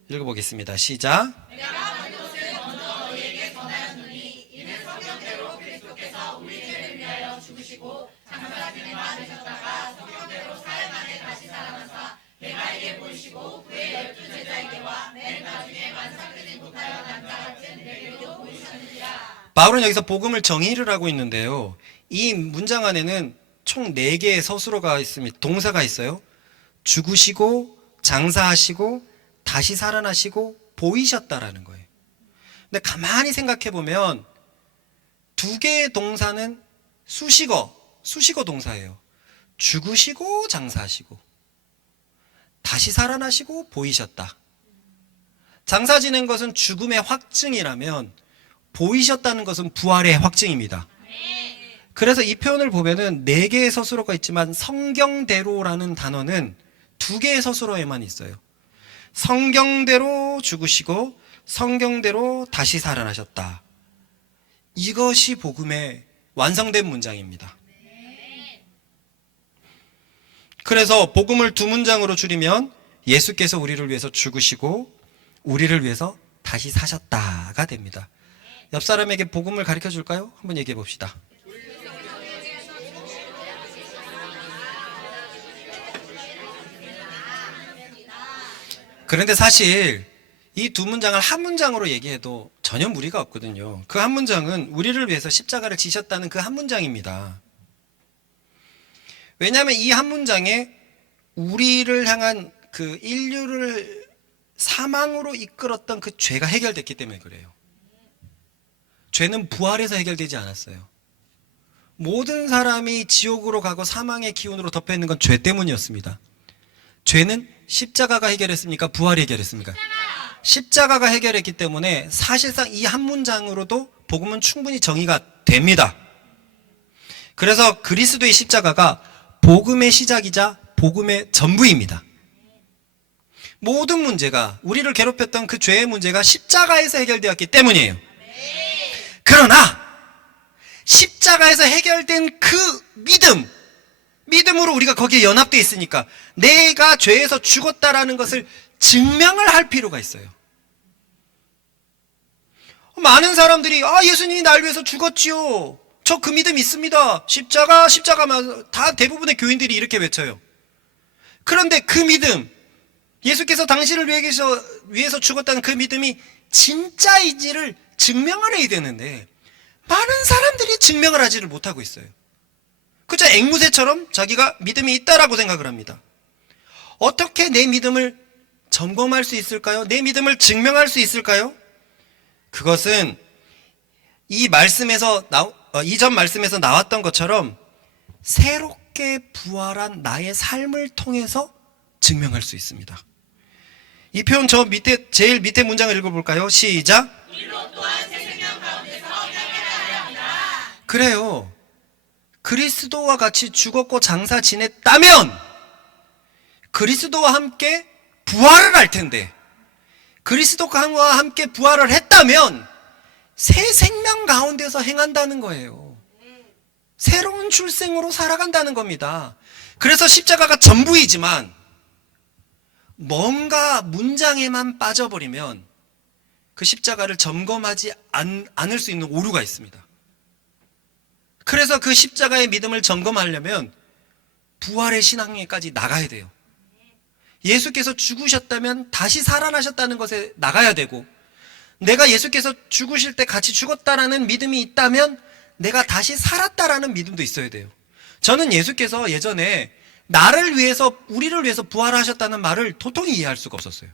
읽어보겠습니다. 시작. 내가 본 것을 먼저 너희에게 전하였느니 이는 성경대로 그리스도께서 우리 죄를 위하여 죽으시고 장사지는 바 되셨다가 성경대로 사흘 만에 다시 살아나사 내가에게 보이시고 그의 12제자에게와 맨 나중에 완성되지 못하여 난 자 같은 내게도 보이셨느니라. 바울은 여기서 복음을 정의를 하고 있는데요. 이 문장 안에는 총 4개의 서술어가 있습니다. 동사가 있어요. 죽으시고 장사하시고 다시 살아나시고 보이셨다라는 거예요. 근데 가만히 생각해 보면 2개의 동사는 수식어 동사예요. 죽으시고 장사하시고 다시 살아나시고 보이셨다. 장사 지낸 것은 죽음의 확증이라면 보이셨다는 것은 부활의 확증입니다. 그래서 이 표현을 보면은 4개의 서술어가 있지만 성경대로라는 단어는 2개의 서술어에만 있어요. 성경대로 죽으시고 성경대로 다시 살아나셨다. 이것이 복음의 완성된 문장입니다. 그래서 복음을 2문장으로 줄이면 예수께서 우리를 위해서 죽으시고 우리를 위해서 다시 사셨다가 됩니다. 옆 사람에게 복음을 가르쳐 줄까요? 한번 얘기해 봅시다. 그런데 사실 이 2문장을 한 문장으로 얘기해도 전혀 무리가 없거든요. 그 한 문장은 우리를 위해서 십자가를 지셨다는 그 한 문장입니다. 왜냐하면 이 한 문장에 우리를 향한 그 인류를 사망으로 이끌었던 그 죄가 해결됐기 때문에 그래요. 죄는 부활해서 해결되지 않았어요. 모든 사람이 지옥으로 가고 사망의 기운으로 덮여 있는 건 죄 때문이었습니다. 죄는 십자가가 해결했습니까? 부활이 해결했습니까? 십자가가 해결했기 때문에 사실상 이 한 문장으로도 복음은 충분히 정의가 됩니다. 그래서 그리스도의 십자가가 복음의 시작이자 복음의 전부입니다. 모든 문제가 우리를 괴롭혔던 그 죄의 문제가 십자가에서 해결되었기 때문이에요. 그러나 십자가에서 해결된 그 믿음으로 우리가 거기에 연합되어 있으니까 내가 죄에서 죽었다라는 것을 증명을 할 필요가 있어요. 많은 사람들이 예수님이 날 위해서 죽었지요. 저 그 믿음 있습니다. 십자가, 십자가만 다 대부분의 교인들이 이렇게 외쳐요. 그런데 그 믿음, 예수께서 당신을 위해서 죽었다는 그 믿음이 진짜인지를 증명을 해야 되는데 많은 사람들이 증명을 하지를 못하고 있어요. 그저 앵무새처럼 자기가 믿음이 있다라고 생각을 합니다. 어떻게 내 믿음을 점검할 수 있을까요? 내 믿음을 증명할 수 있을까요? 그것은 이전 말씀에서 나왔던 것처럼 새롭게 부활한 나의 삶을 통해서 증명할 수 있습니다. 이 표현 제일 밑에 문장을 읽어볼까요? 시작. 우리로 또한 새 생명 가운데서 살아가야 합니다. 그래요. 그리스도와 같이 죽었고 장사 지냈다면 그리스도와 함께 부활을 할 텐데, 그리스도와 함께 부활을 했다면 새 생명 가운데서 행한다는 거예요. 새로운 출생으로 살아간다는 겁니다. 그래서 십자가가 전부이지만 뭔가 문장에만 빠져버리면 그 십자가를 점검하지 않을 수 있는 오류가 있습니다. 그래서 그 십자가의 믿음을 점검하려면 부활의 신앙에까지 나가야 돼요. 예수께서 죽으셨다면 다시 살아나셨다는 것에 나가야 되고, 내가 예수께서 죽으실 때 같이 죽었다라는 믿음이 있다면 내가 다시 살았다라는 믿음도 있어야 돼요. 저는 예수께서 예전에 우리를 위해서 부활하셨다는 말을 도통히 이해할 수가 없었어요.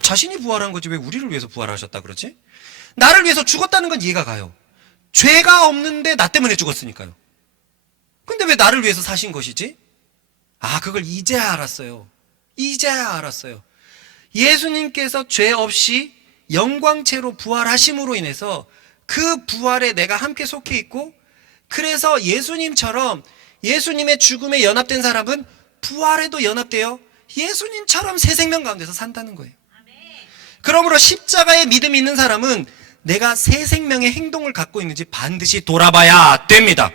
자신이 부활한 거지 왜 우리를 위해서 부활하셨다 그러지? 나를 위해서 죽었다는 건 이해가 가요. 죄가 없는데 나 때문에 죽었으니까요. 근데 왜 나를 위해서 사신 것이지? 그걸 이제야 알았어요. 예수님께서 죄 없이 영광체로 부활하심으로 인해서 그 부활에 내가 함께 속해 있고, 그래서 예수님처럼 예수님의 죽음에 연합된 사람은 부활에도 연합되어 예수님처럼 새 생명 가운데서 산다는 거예요. 그러므로 십자가에 믿음이 있는 사람은 내가 새 생명의 행동을 갖고 있는지 반드시 돌아봐야 됩니다.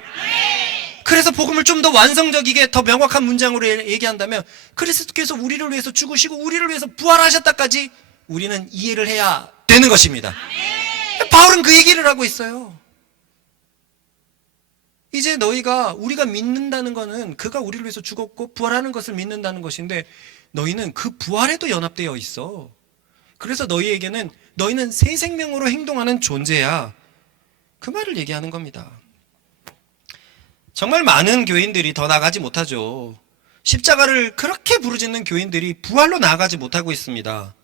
그래서 복음을 좀 더 완성적이게 더 명확한 문장으로 얘기한다면 그리스도께서 우리를 위해서 죽으시고 우리를 위해서 부활하셨다까지 우리는 이해를 해야 되는 것입니다. 바울은 그 얘기를 하고 있어요. 이제 우리가 믿는다는 것은 그가 우리를 위해서 죽었고 부활하는 것을 믿는다는 것인데, 너희는 그 부활에도 연합되어 있어. 그래서 너희는 새 생명으로 행동하는 존재야. 그 말을 얘기하는 겁니다. 정말 많은 교인들이 더 나아가지 못하죠. 십자가를 그렇게 부르짖는 교인들이 부활로 나아가지 못하고 있습니다.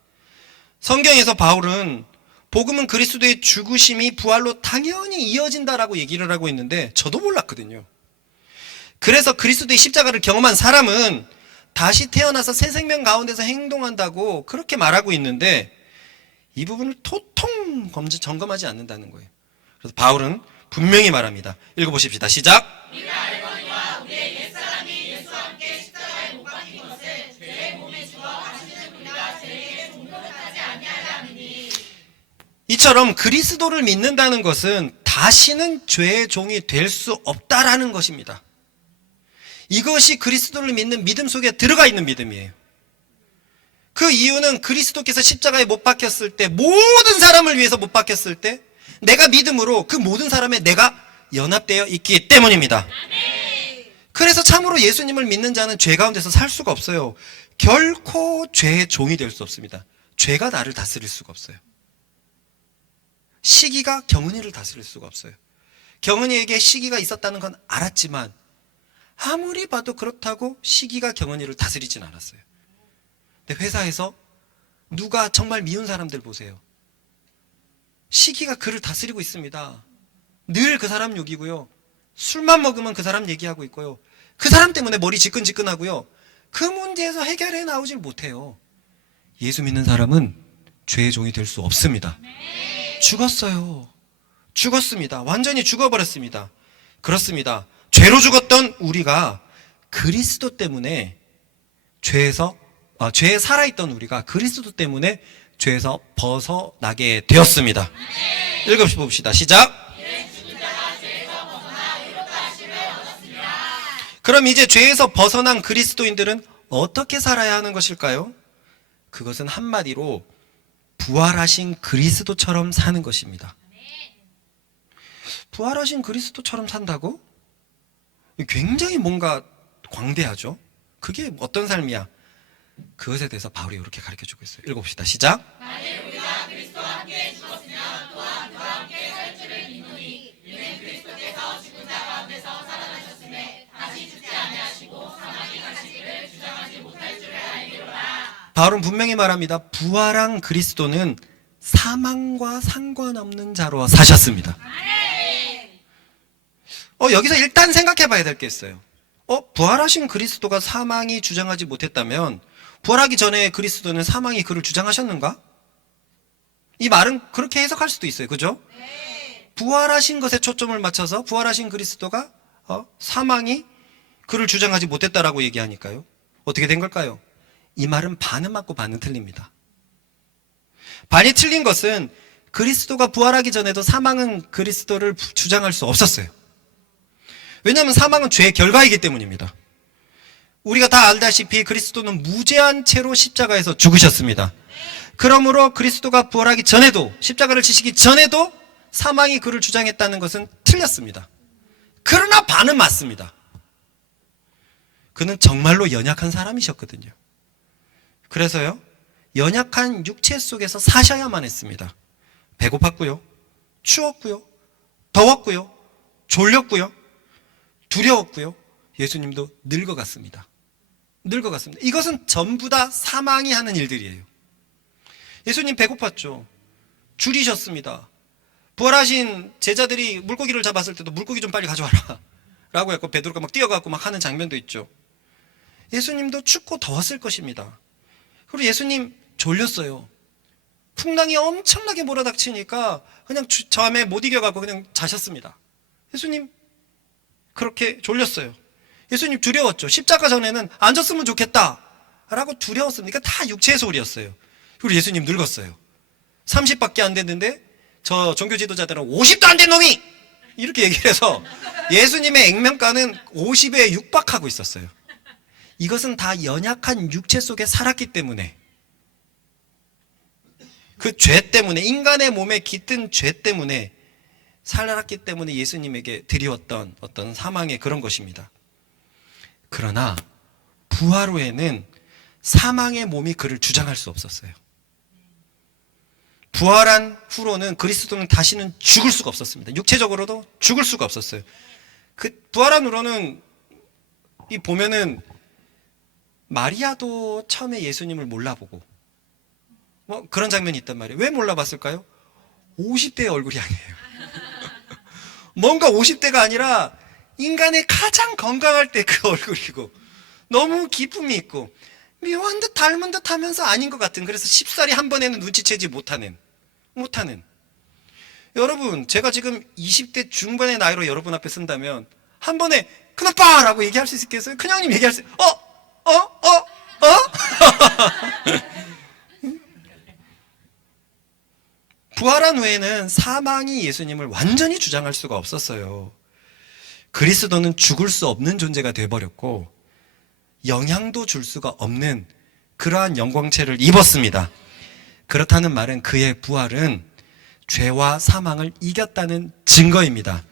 성경에서 바울은 복음은 그리스도의 죽으심이 부활로 당연히 이어진다라고 얘기를 하고 있는데 저도 몰랐거든요. 그래서 그리스도의 십자가를 경험한 사람은 다시 태어나서 새 생명 가운데서 행동한다고 그렇게 말하고 있는데 이 부분을 도통 점검하지 않는다는 거예요. 그래서 바울은 분명히 말합니다. 읽어보십시다. 시작. 우리가 알거니와 우리의 옛사람이 예수와 함께 십자가에 못 박힌 것을 죄의 몸에 주어 다시는 우리가 죄에게 종노릇하지 아니하려 함이니. 이처럼 그리스도를 믿는다는 것은 다시는 죄의 종이 될 수 없다라는 것입니다. 이것이 그리스도를 믿는 믿음 속에 들어가 있는 믿음이에요. 그 이유는 그리스도께서 십자가에 못 박혔을 때, 모든 사람을 위해서 못 박혔을 때 내가 믿음으로 그 모든 사람에 내가 연합되어 있기 때문입니다. 그래서 참으로 예수님을 믿는 자는 죄 가운데서 살 수가 없어요. 결코 죄의 종이 될 수 없습니다. 죄가 나를 다스릴 수가 없어요. 시기가 경은이를 다스릴 수가 없어요. 경은이에게 시기가 있었다는 건 알았지만 아무리 봐도 그렇다고 시기가 경은이를 다스리진 않았어요. 근데 회사에서 누가 정말 미운 사람들 보세요. 시기가 그를 다스리고 있습니다. 늘 그 사람 욕이고요. 술만 먹으면 그 사람 얘기하고 있고요. 그 사람 때문에 머리 지끈지끈하고요. 그 문제에서 해결해 나오질 못해요. 예수 믿는 사람은 죄의 종이 될 수 없습니다. 죽었어요. 죽었습니다. 완전히 죽어버렸습니다. 그렇습니다. 죄로 죽었던 우리가 그리스도 때문에 죄에 살아있던 우리가 그리스도 때문에 죄에서 벗어나게 되었습니다. 읽어봅시다. 시작. 그럼 이제 죄에서 벗어난 그리스도인들은 어떻게 살아야 하는 것일까요? 그것은 한마디로 부활하신 그리스도처럼 사는 것입니다. 부활하신 그리스도처럼 산다고? 굉장히 뭔가 광대하죠. 그게 어떤 삶이야? 그것에 대해서 바울이 이렇게 가르쳐주고 있어요. 읽어봅시다. 시작. 만일 우리가 그리스도와 함께 죽었으면 또한 그와 함께 살 줄을 믿노니 이는 그리스도께서 죽은 자 가운데서 살아나셨음에 다시 죽지 아니하시고 사망이 가시기를 주장하지 못할 줄을 알리로라. 바울은 분명히 말합니다. 부활한 그리스도는 사망과 상관없는 자로 사셨습니다. 여기서 일단 생각해 봐야 될 게 있어요. 부활하신 그리스도가 사망이 주장하지 못했다면 부활하기 전에 그리스도는 사망이 그를 주장하셨는가? 이 말은 그렇게 해석할 수도 있어요. 그죠? 부활하신 것에 초점을 맞춰서 부활하신 그리스도가 사망이 그를 주장하지 못했다라고 얘기하니까요. 어떻게 된 걸까요? 이 말은 반은 맞고 반은 틀립니다. 반이 틀린 것은 그리스도가 부활하기 전에도 사망은 그리스도를 주장할 수 없었어요. 왜냐하면 사망은 죄의 결과이기 때문입니다. 우리가 다 알다시피 그리스도는 무죄한 채로 십자가에서 죽으셨습니다. 그러므로 그리스도가 부활하기 전에도, 십자가를 지시기 전에도 사망이 그를 주장했다는 것은 틀렸습니다. 그러나 반은 맞습니다. 그는 정말로 연약한 사람이셨거든요. 그래서요, 연약한 육체 속에서 사셔야만 했습니다. 배고팠고요, 추웠고요, 더웠고요, 졸렸고요, 두려웠고요. 예수님도 늙어갔습니다. 늙어갔습니다. 이것은 전부 다 사망이 하는 일들이에요. 예수님 배고팠죠. 줄이셨습니다. 부활하신 제자들이 물고기를 잡았을 때도 물고기 좀 빨리 가져와라 라고 했고 베드로가 막 뛰어가고 막 하는 장면도 있죠. 예수님도 춥고 더웠을 것입니다. 그리고 예수님 졸렸어요. 풍랑이 엄청나게 몰아닥치니까 그냥 잠에 못 이겨가고 그냥 자셨습니다. 예수님 그렇게 졸렸어요. 예수님 두려웠죠. 십자가 전에는 앉았으면 좋겠다 라고 두려웠습니다. 다 육체의 소리였어요. 그리고 예수님 늙었어요. 30밖에 안 됐는데 저 종교 지도자들은 50도 안 된 놈이 이렇게 얘기를 해서 예수님의 액면가는 50에 육박하고 있었어요. 이것은 다 연약한 육체 속에 살았기 때문에, 그 죄 때문에, 인간의 몸에 깃든 죄 때문에 살았기 때문에 예수님에게 드리웠던 어떤 사망의 그런 것입니다. 그러나 부활 후에는 사망의 몸이 그를 주장할 수 없었어요. 부활한 후로는 그리스도는 다시는 죽을 수가 없었습니다. 육체적으로도 죽을 수가 없었어요. 부활한 후로는 보면은 마리아도 처음에 예수님을 몰라보고 그런 장면이 있단 말이에요. 왜 몰라봤을까요? 50대의 얼굴이 아니에요. 뭔가 50대가 아니라 인간의 가장 건강할 때 그 얼굴이고 너무 기품이 있고 묘한 듯 닮은 듯 하면서 아닌 것 같은, 그래서 쉽사리 한 번에는 눈치채지 못하는. 여러분, 제가 지금 20대 중반의 나이로 여러분 앞에 쓴다면 한 번에 큰아빠 라고 얘기할 수 있겠어요? 큰형님 얘기할 수 부활한 후에는 사망이 예수님을 완전히 주장할 수가 없었어요. 그리스도는 죽을 수 없는 존재가 되어버렸고 영향도 줄 수가 없는 그러한 영광체를 입었습니다. 그렇다는 말은 그의 부활은 죄와 사망을 이겼다는 증거입니다.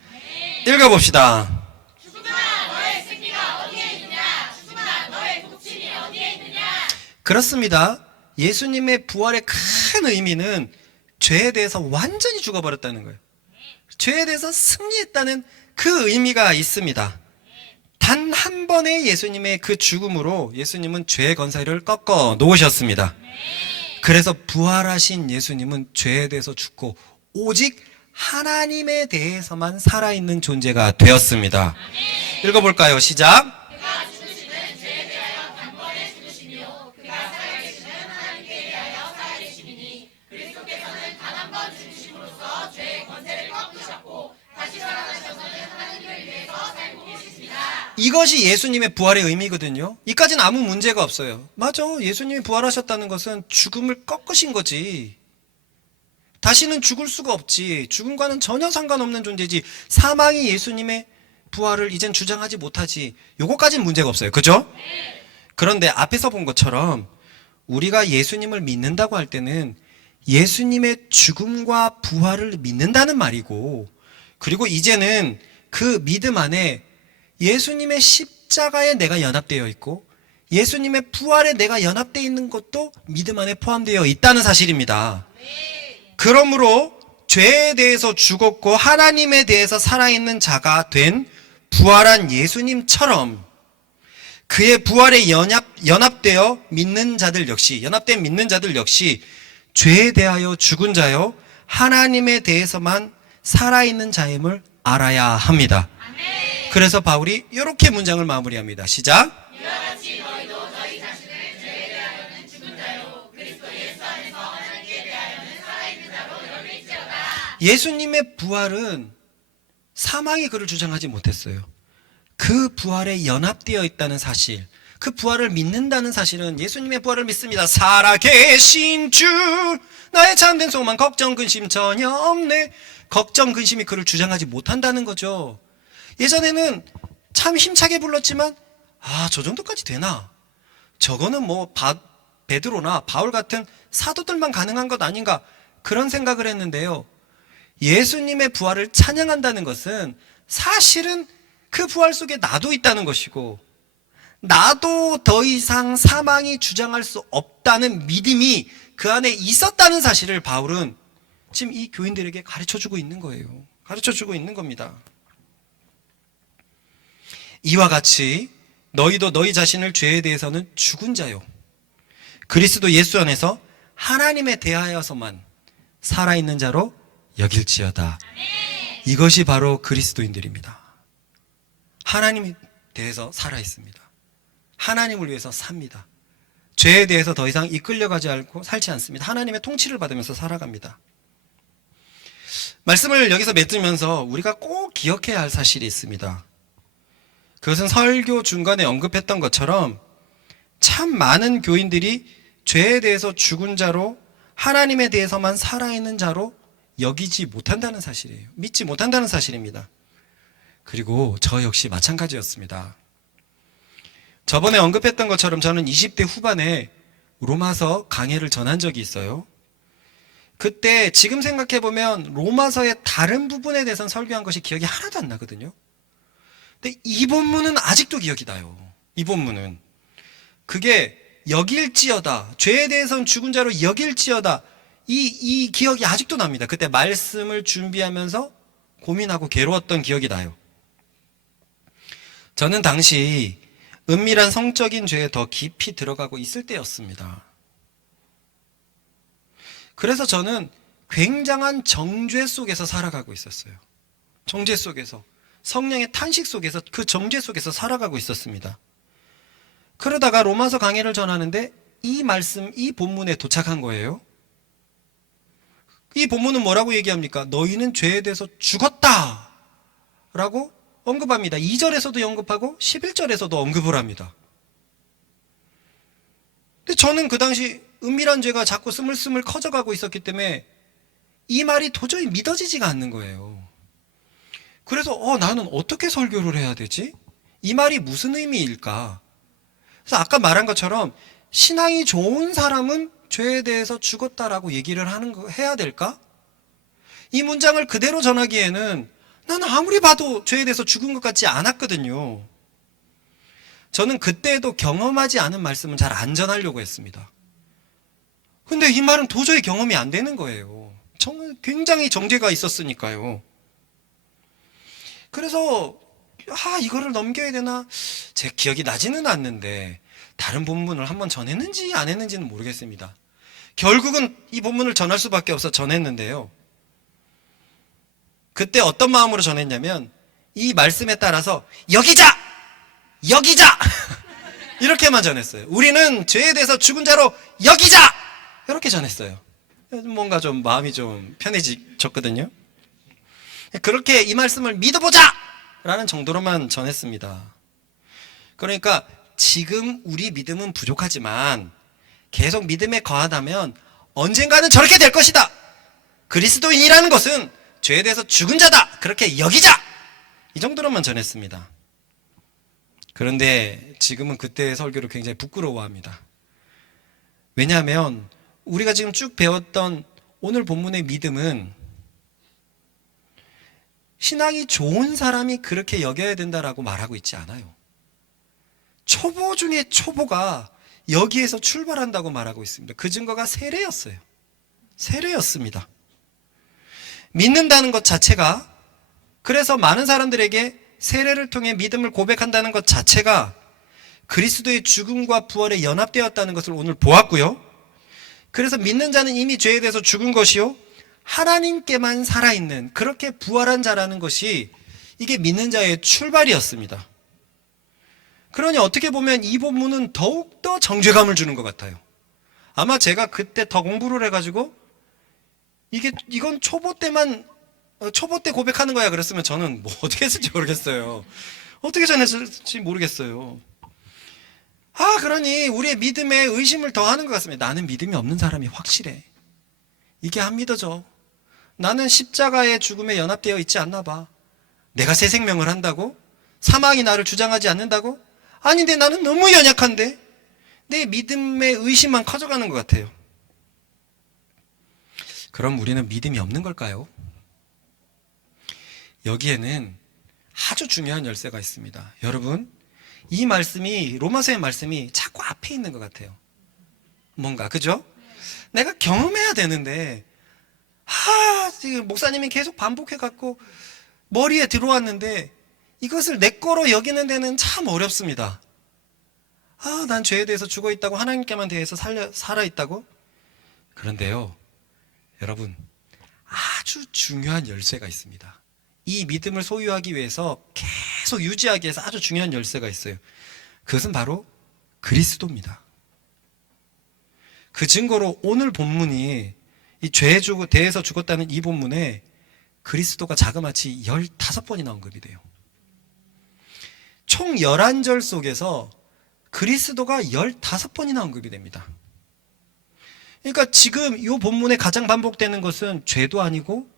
읽어봅시다. 죽음아 너의 승리가 어디에 있느냐? 죽음아 너의 독침이 어디에 있느냐? 그렇습니다. 예수님의 부활의 큰 의미는 죄에 대해서 완전히 죽어버렸다는 거예요. 죄에 대해서 승리했다는 그 의미가 있습니다. 단 한 번의 예수님의 그 죽음으로 예수님은 죄의 권세를 꺾어 놓으셨습니다. 그래서 부활하신 예수님은 죄에 대해서 죽고 오직 하나님에 대해서만 살아있는 존재가 되었습니다. 읽어볼까요? 시작. 그가 죽으시는 죄에 대하여 단번에 죽으시며 그가 살아계시는 하나님께 대하여 살아계심이니 그리스도께서는 단 한 번 죽으심으로써 죄의 권세를 꺾으셨고 다시 살아나셔서는 하나님을 위해서 살고 계십니다. 이것이 예수님의 부활의 의미거든요. 이까지는 아무 문제가 없어요. 맞아, 예수님이 부활하셨다는 것은 죽음을 꺾으신 거지. 다시는 죽을 수가 없지. 죽음과는 전혀 상관없는 존재지. 사망이 예수님의 부활을 이젠 주장하지 못하지. 요거까지는 문제가 없어요. 그죠? 그런데 앞에서 본 것처럼 우리가 예수님을 믿는다고 할 때는 예수님의 죽음과 부활을 믿는다는 말이고, 그리고 이제는 그 믿음 안에 예수님의 십자가에 내가 연합되어 있고 예수님의 부활에 내가 연합되어 있는 것도 믿음 안에 포함되어 있다는 사실입니다. 그러므로 죄에 대해서 죽었고 하나님에 대해서 살아있는 자가 된 부활한 예수님처럼 그의 부활에 연합되어 믿는 자들 역시, 연합된 믿는 자들 역시 죄에 대하여 죽은 자요 하나님에 대해서만 살아있는 자임을 알아야 합니다. 그래서 바울이 이렇게 문장을 마무리합니다. 시작. 예수님의 부활은 사망이 그를 주장하지 못했어요. 그 부활에 연합되어 있다는 사실, 그 부활을 믿는다는 사실은 예수님의 부활을 믿습니다. 살아계신 주 나의 참된 소망 걱정 근심 전혀 없네. 걱정 근심이 그를 주장하지 못한다는 거죠. 예전에는 참 힘차게 불렀지만 저 정도까지 되나? 저거는 뭐 베드로나 바울 같은 사도들만 가능한 것 아닌가? 그런 생각을 했는데요. 예수님의 부활을 찬양한다는 것은 사실은 그 부활 속에 나도 있다는 것이고 나도 더 이상 사망이 주장할 수 없다는 믿음이 그 안에 있었다는 사실을 바울은 지금 이 교인들에게 가르쳐주고 있는 거예요. 가르쳐주고 있는 겁니다. 이와 같이 너희도 너희 자신을 죄에 대해서는 죽은 자요 그리스도 예수 안에서 하나님에 대하여서만 살아있는 자로 여길지어다. 이것이 바로 그리스도인들입니다. 하나님에 대해서 살아있습니다. 하나님을 위해서 삽니다. 죄에 대해서 더 이상 이끌려가지 않고 살지 않습니다. 하나님의 통치를 받으면서 살아갑니다. 말씀을 여기서 맺으면서 우리가 꼭 기억해야 할 사실이 있습니다. 그것은 설교 중간에 언급했던 것처럼 참 많은 교인들이 죄에 대해서 죽은 자로 하나님에 대해서만 살아있는 자로 여기지 못한다는 사실이에요. 믿지 못한다는 사실입니다. 그리고 저 역시 마찬가지였습니다. 저번에 언급했던 것처럼 저는 20대 후반에 로마서 강해를 전한 적이 있어요. 그때 지금 생각해보면 로마서의 다른 부분에 대해서는 설교한 것이 기억이 하나도 안 나거든요. 근데 이 본문은 아직도 기억이 나요. 이 본문은. 그게 여길지어다. 죄에 대해서는 죽은 자로 여길지어다. 이 기억이 아직도 납니다. 그때 말씀을 준비하면서 고민하고 괴로웠던 기억이 나요. 저는 당시 은밀한 성적인 죄에 더 깊이 들어가고 있을 때였습니다. 그래서 저는 굉장한 정죄 속에서 살아가고 있었어요. 정죄 속에서. 성령의 탄식 속에서 그 정죄 속에서 살아가고 있었습니다. 그러다가 로마서 강해를 전하는데 이 말씀, 이 본문에 도착한 거예요. 이 본문은 뭐라고 얘기합니까? 너희는 죄에 대해서 죽었다 라고 언급합니다. 2절에서도 언급하고 11절에서도 언급을 합니다. 근데 저는 그 당시 은밀한 죄가 자꾸 스물스물 커져가고 있었기 때문에 이 말이 도저히 믿어지지가 않는 거예요. 그래서 나는 어떻게 설교를 해야 되지? 이 말이 무슨 의미일까? 그래서 아까 말한 것처럼 신앙이 좋은 사람은 죄에 대해서 죽었다라고 얘기를 해야 될까? 이 문장을 그대로 전하기에는 나는 아무리 봐도 죄에 대해서 죽은 것 같지 않았거든요. 저는 그때도 경험하지 않은 말씀은 잘 안 전하려고 했습니다. 근데 이 말은 도저히 경험이 안 되는 거예요. 저는 굉장히 정죄가 있었으니까요. 그래서 이거를 넘겨야 되나? 제 기억이 나지는 않는데 다른 본문을 한번 전했는지 안 했는지는 모르겠습니다. 결국은 이 본문을 전할 수밖에 없어 전했는데요. 그때 어떤 마음으로 전했냐면 이 말씀에 따라서 여기자! 여기자! 이렇게만 전했어요. 우리는 죄에 대해서 죽은 자로 여기자! 이렇게 전했어요. 뭔가 좀 마음이 좀 편해졌거든요. 그렇게 이 말씀을 믿어보자! 라는 정도로만 전했습니다. 그러니까 지금 우리 믿음은 부족하지만 계속 믿음에 거하다면 언젠가는 저렇게 될 것이다. 그리스도인이라는 것은 죄에 대해서 죽은 자다. 그렇게 여기자. 이 정도로만 전했습니다. 그런데 지금은 그때의 설교를 굉장히 부끄러워합니다. 왜냐하면 우리가 지금 쭉 배웠던 오늘 본문의 믿음은 신앙이 좋은 사람이 그렇게 여겨야 된다라고 말하고 있지 않아요. 초보 중에 초보가 여기에서 출발한다고 말하고 있습니다. 그 증거가 세례였어요. 세례였습니다. 믿는다는 것 자체가, 그래서 많은 사람들에게 세례를 통해 믿음을 고백한다는 것 자체가 그리스도의 죽음과 부활에 연합되었다는 것을 오늘 보았고요. 그래서 믿는 자는 이미 죄에 대해서 죽은 것이요, 하나님께만 살아있는 그렇게 부활한 자라는 것이 이게 믿는 자의 출발이었습니다. 그러니 어떻게 보면 이 본문은 더욱더 정죄감을 주는 것 같아요. 아마 제가 그때 더 공부를 해가지고 이건 초보 때 고백하는 거야 그랬으면 저는 뭐 어떻게 했을지 모르겠어요. 어떻게 전했을지 모르겠어요. 그러니 우리의 믿음에 의심을 더하는 것 같습니다. 나는 믿음이 없는 사람이 확실해. 이게 안 믿어져. 나는 십자가의 죽음에 연합되어 있지 않나 봐. 내가 새 생명을 한다고? 사망이 나를 주장하지 않는다고? 아닌데 나는 너무 연약한데? 내 믿음의 의심만 커져가는 것 같아요. 그럼 우리는 믿음이 없는 걸까요? 여기에는 아주 중요한 열쇠가 있습니다. 여러분, 이 말씀이, 로마서의 말씀이 자꾸 앞에 있는 것 같아요. 뭔가, 그죠? 내가 경험해야 되는데, 지금 목사님이 계속 반복해갖고 머리에 들어왔는데 이것을 내 거로 여기는 데는 참 어렵습니다. 난 죄에 대해서 죽어있다고, 하나님께만 대해서 살아있다고? 그런데요, 여러분, 아주 중요한 열쇠가 있습니다. 이 믿음을 소유하기 위해서 계속 유지하기 위해서 아주 중요한 열쇠가 있어요. 그것은 바로 그리스도입니다. 그 증거로 오늘 본문이 이 죄에 대해서 죽었다는 이 본문에 그리스도가 자그마치 15번이나 언급이 돼요. 총 11절 속에서 그리스도가 15번이나 언급이 됩니다. 그러니까 지금 이 본문에 가장 반복되는 것은 죄도 아니고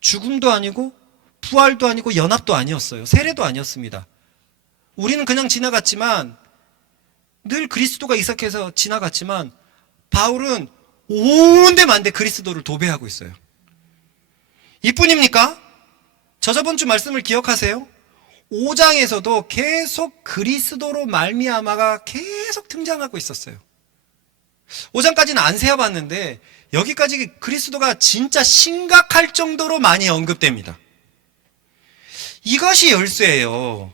죽음도 아니고 부활도 아니고 연합도 아니었어요. 세례도 아니었습니다. 우리는 그냥 지나갔지만, 늘 그리스도가 이삭해서 지나갔지만 바울은 온데만데 그리스도를 도배하고 있어요. 이뿐입니까? 저번 주 말씀을 기억하세요? 5장에서도 계속 그리스도로 말미암아가 계속 등장하고 있었어요. 5장까지는 안 세어봤는데 여기까지 그리스도가 진짜 심각할 정도로 많이 언급됩니다. 이것이 열쇠예요.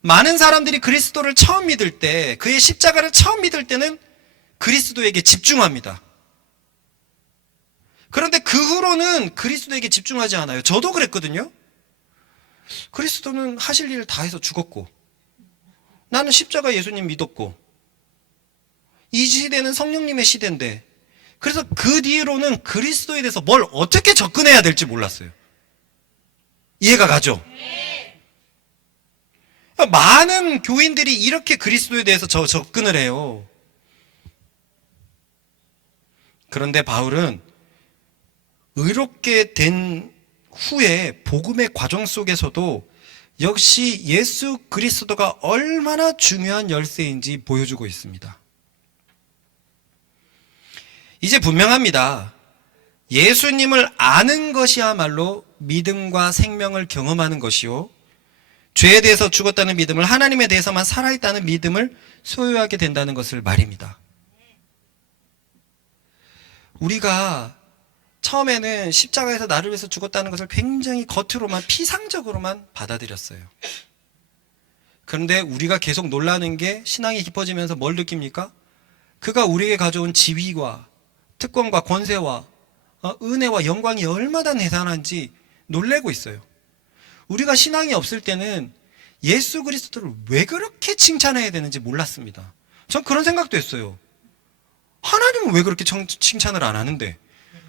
많은 사람들이 그리스도를 처음 믿을 때, 그의 십자가를 처음 믿을 때는 그리스도에게 집중합니다. 그런데 그 후로는 그리스도에게 집중하지 않아요. 저도 그랬거든요. 그리스도는 하실 일을 다 해서 죽었고, 나는 십자가 예수님 믿었고, 이 시대는 성령님의 시대인데, 그래서 그 뒤로는 그리스도에 대해서 뭘 어떻게 접근해야 될지 몰랐어요. 이해가 가죠? 많은 교인들이 이렇게 그리스도에 대해서 접근을 해요. 그런데 바울은 의롭게 된 후에 복음의 과정 속에서도 역시 예수 그리스도가 얼마나 중요한 열쇠인지 보여주고 있습니다. 이제 분명합니다. 예수님을 아는 것이야말로 믿음과 생명을 경험하는 것이요, 죄에 대해서 죽었다는 믿음을, 하나님에 대해서만 살아있다는 믿음을 소유하게 된다는 것을 말입니다. 우리가 처음에는 십자가에서 나를 위해서 죽었다는 것을 굉장히 겉으로만, 피상적으로만 받아들였어요. 그런데 우리가 계속 놀라는 게, 신앙이 깊어지면서 뭘 느낍니까? 그가 우리에게 가져온 지위와 특권과 권세와 은혜와 영광이 얼마나 대단한지 놀래고 있어요. 우리가 신앙이 없을 때는 예수 그리스도를 왜 그렇게 칭찬해야 되는지 몰랐습니다. 전 그런 생각도 했어요. 하나님은 왜 그렇게 칭찬을 안 하는데,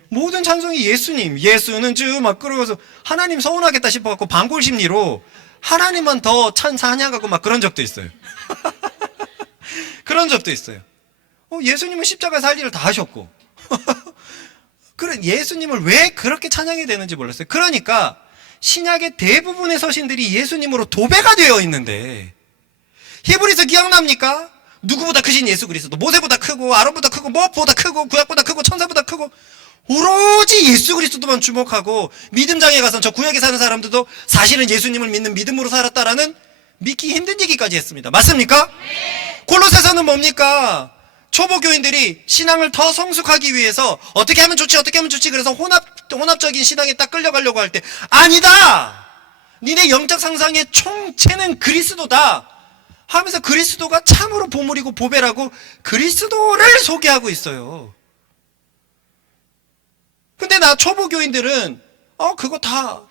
모든 찬송이 예수님, 예수는 주 막 그러고서 하나님 서운하겠다 싶어갖고 방골 심리로 하나님만 더 찬양하고 막 그런 적도 있어요. 그런 적도 있어요. 예수님은 십자가에서 할 일을 다 하셨고 그래, 예수님을 왜 그렇게 찬양해야 되는지 몰랐어요. 그러니까 신약의 대부분의 서신들이 예수님으로 도배가 되어 있는데, 히브리서 기억납니까? 누구보다 크신 예수 그리스도, 모세보다 크고 아론보다 크고 무엇보다 크고 구약보다 크고 천사보다 크고 오로지 예수 그리스도만 주목하고 믿음장에 가서 저 구역에 사는 사람들도 사실은 예수님을 믿는 믿음으로 살았다라는 믿기 힘든 얘기까지 했습니다. 맞습니까? 네. 골로새서는 뭡니까? 초보 교인들이 신앙을 더 성숙하기 위해서 어떻게 하면 좋지 그래서 혼합적인 신앙에 딱 끌려가려고 할 때 아니다! 니네 영적 상상의 총체는 그리스도다 하면서 그리스도가 참으로 보물이고 보배라고 그리스도를 소개하고 있어요. 근데 나 초보 교인들은 그거 다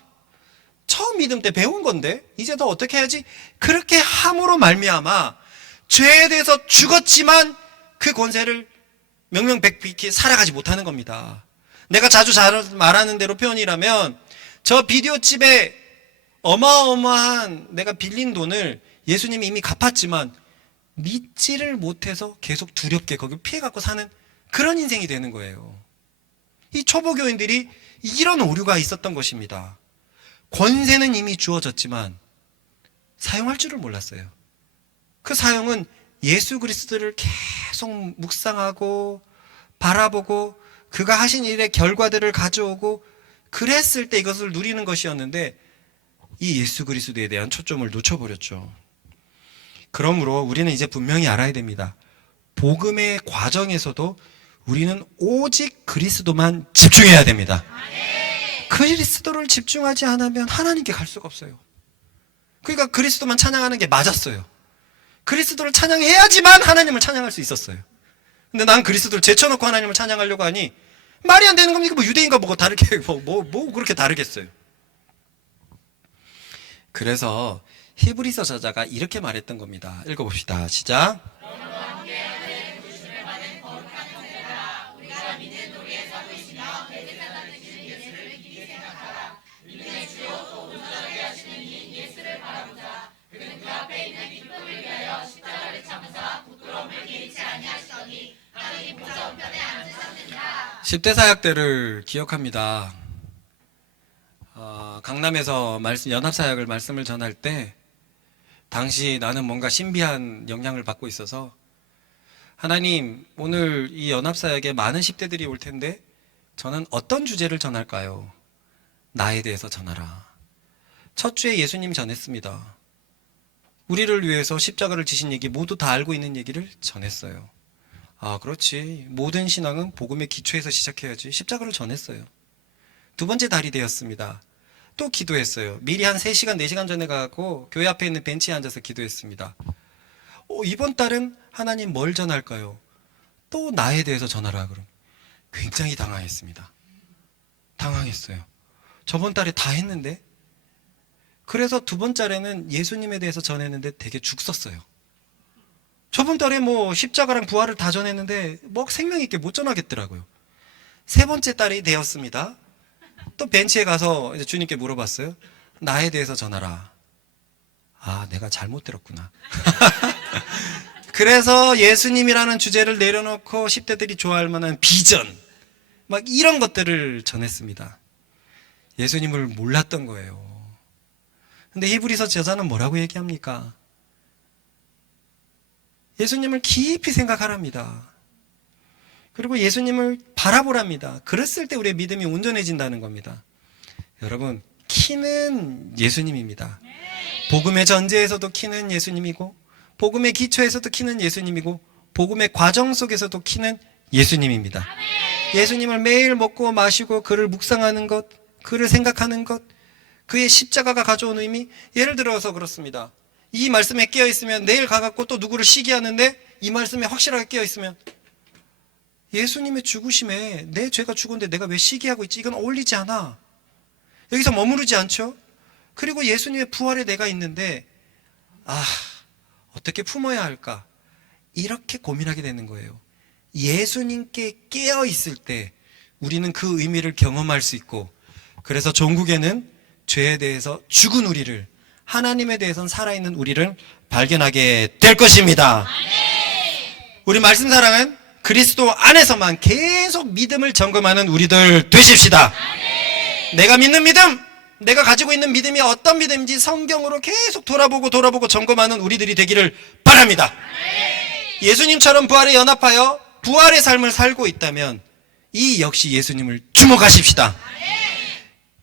처음 믿음 때 배운 건데 이제 더 어떻게 해야지? 그렇게 함으로 말미암아 죄에 대해서 죽었지만 그 권세를 명명백백히 살아가지 못하는 겁니다. 내가 자주 말하는 대로 표현이라면 저 비디오집에 어마어마한 내가 빌린 돈을 예수님이 이미 갚았지만 믿지를 못해서 계속 두렵게 거기 피해갖고 사는 그런 인생이 되는 거예요. 이 초보교인들이 이런 오류가 있었던 것입니다. 권세는 이미 주어졌지만 사용할 줄을 몰랐어요. 그 사용은 예수 그리스도를 계속 묵상하고 바라보고 그가 하신 일의 결과들을 가져오고 그랬을 때 이것을 누리는 것이었는데 이 예수 그리스도에 대한 초점을 놓쳐버렸죠. 그러므로 우리는 이제 분명히 알아야 됩니다. 복음의 과정에서도 우리는 오직 그리스도만 집중해야 됩니다. 그리스도를 집중하지 않으면 하나님께 갈 수가 없어요. 그러니까 그리스도만 찬양하는 게 맞았어요. 그리스도를 찬양해야지만 하나님을 찬양할 수 있었어요. 근데 난 그리스도를 제쳐놓고 하나님을 찬양하려고 하니 말이 안 되는 겁니까? 뭐 유대인과 뭐가 다르게 뭐 그렇게 다르겠어요. 그래서 히브리서 저자가 이렇게 말했던 겁니다. 읽어봅시다. 시작. 십대 사역 때를 기억합니다. 강남에서 연합사역을 말씀을 전할 때 당시 나는 뭔가 신비한 영향을 받고 있어서 하나님 오늘 이 연합사역에 많은 10대들이 올 텐데 저는 어떤 주제를 전할까요? 나에 대해서 전하라. 첫 주에 예수님 전했습니다. 우리를 위해서 십자가를 지신 얘기 모두 다 알고 있는 얘기를 전했어요. 그렇지. 모든 신앙은 복음의 기초에서 시작해야지. 십자가를 전했어요. 두 번째 달이 되었습니다. 또 기도했어요. 미리 한 3시간, 4시간 전에 가고 교회 앞에 있는 벤치에 앉아서 기도했습니다. 이번 달은 하나님 뭘 전할까요? 또 나에 대해서 전하라 그럼. 굉장히 당황했습니다. 당황했어요. 저번 달에 다 했는데? 그래서 두 번째는 예수님에 대해서 전했는데 되게 죽 썼어요. 저번 달에 십자가랑 부활을 다 전했는데 생명 있게 못 전하겠더라고요. 세 번째 달이 되었습니다. 또 벤치에 가서 이제 주님께 물어봤어요. 나에 대해서 전하라. 내가 잘못 들었구나. 그래서 예수님이라는 주제를 내려놓고 10대들이 좋아할 만한 비전 이런 것들을 전했습니다. 예수님을 몰랐던 거예요. 근데 히브리서 저자는 뭐라고 얘기합니까? 예수님을 깊이 생각하랍니다. 그리고 예수님을 바라보랍니다. 그랬을 때 우리의 믿음이 온전해진다는 겁니다. 여러분, 키는 예수님입니다. 복음의 전제에서도 키는 예수님이고 복음의 기초에서도 키는 예수님이고 복음의 과정 속에서도 키는 예수님입니다. 예수님을 매일 먹고 마시고 그를 묵상하는 것, 그를 생각하는 것, 그의 십자가가 가져온 의미, 예를 들어서 그렇습니다. 이 말씀에 깨어있으면 내일 가갖고 또 누구를 시기하는데 이 말씀에 확실하게 깨어있으면 예수님의 죽으심에 내 죄가 죽었는데 내가 왜 시기하고 있지? 이건 어울리지 않아. 여기서 머무르지 않죠? 그리고 예수님의 부활에 내가 있는데 어떻게 품어야 할까? 이렇게 고민하게 되는 거예요. 예수님께 깨어있을 때 우리는 그 의미를 경험할 수 있고 그래서 종국에는 죄에 대해서 죽은 우리를 하나님에 대해서는 살아있는 우리를 발견하게 될 것입니다. 우리 말씀 사랑은 그리스도 안에서만 계속 믿음을 점검하는 우리들 되십시다. 내가 믿는 믿음, 내가 가지고 있는 믿음이 어떤 믿음인지 성경으로 계속 돌아보고 점검하는 우리들이 되기를 바랍니다. 예수님처럼 부활에 연합하여 부활의 삶을 살고 있다면 이 역시 예수님을 주목하십시다.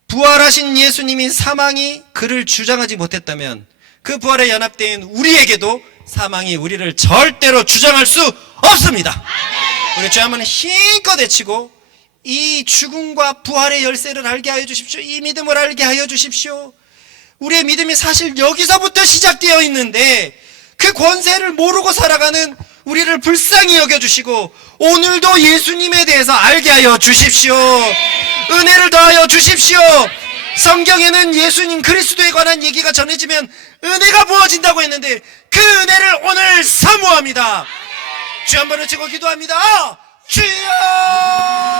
부활하신 예수님이 사망이 그를 주장하지 못했다면 그 부활에 연합된 우리에게도 사망이 우리를 절대로 주장할 수 없습니다. 우리 주 한번 힘껏 외치고 이 죽음과 부활의 열쇠를 알게 하여 주십시오. 이 믿음을 알게 하여 주십시오. 우리의 믿음이 사실 여기서부터 시작되어 있는데 그 권세를 모르고 살아가는 우리를 불쌍히 여겨주시고 오늘도 예수님에 대해서 알게 하여 주십시오. 은혜를 더하여 주십시오. 성경에는 예수님 그리스도에 관한 얘기가 전해지면 은혜가 부어진다고 했는데 그 은혜를 오늘 사모합니다. 주 한 번 외치고 기도합니다. 주여!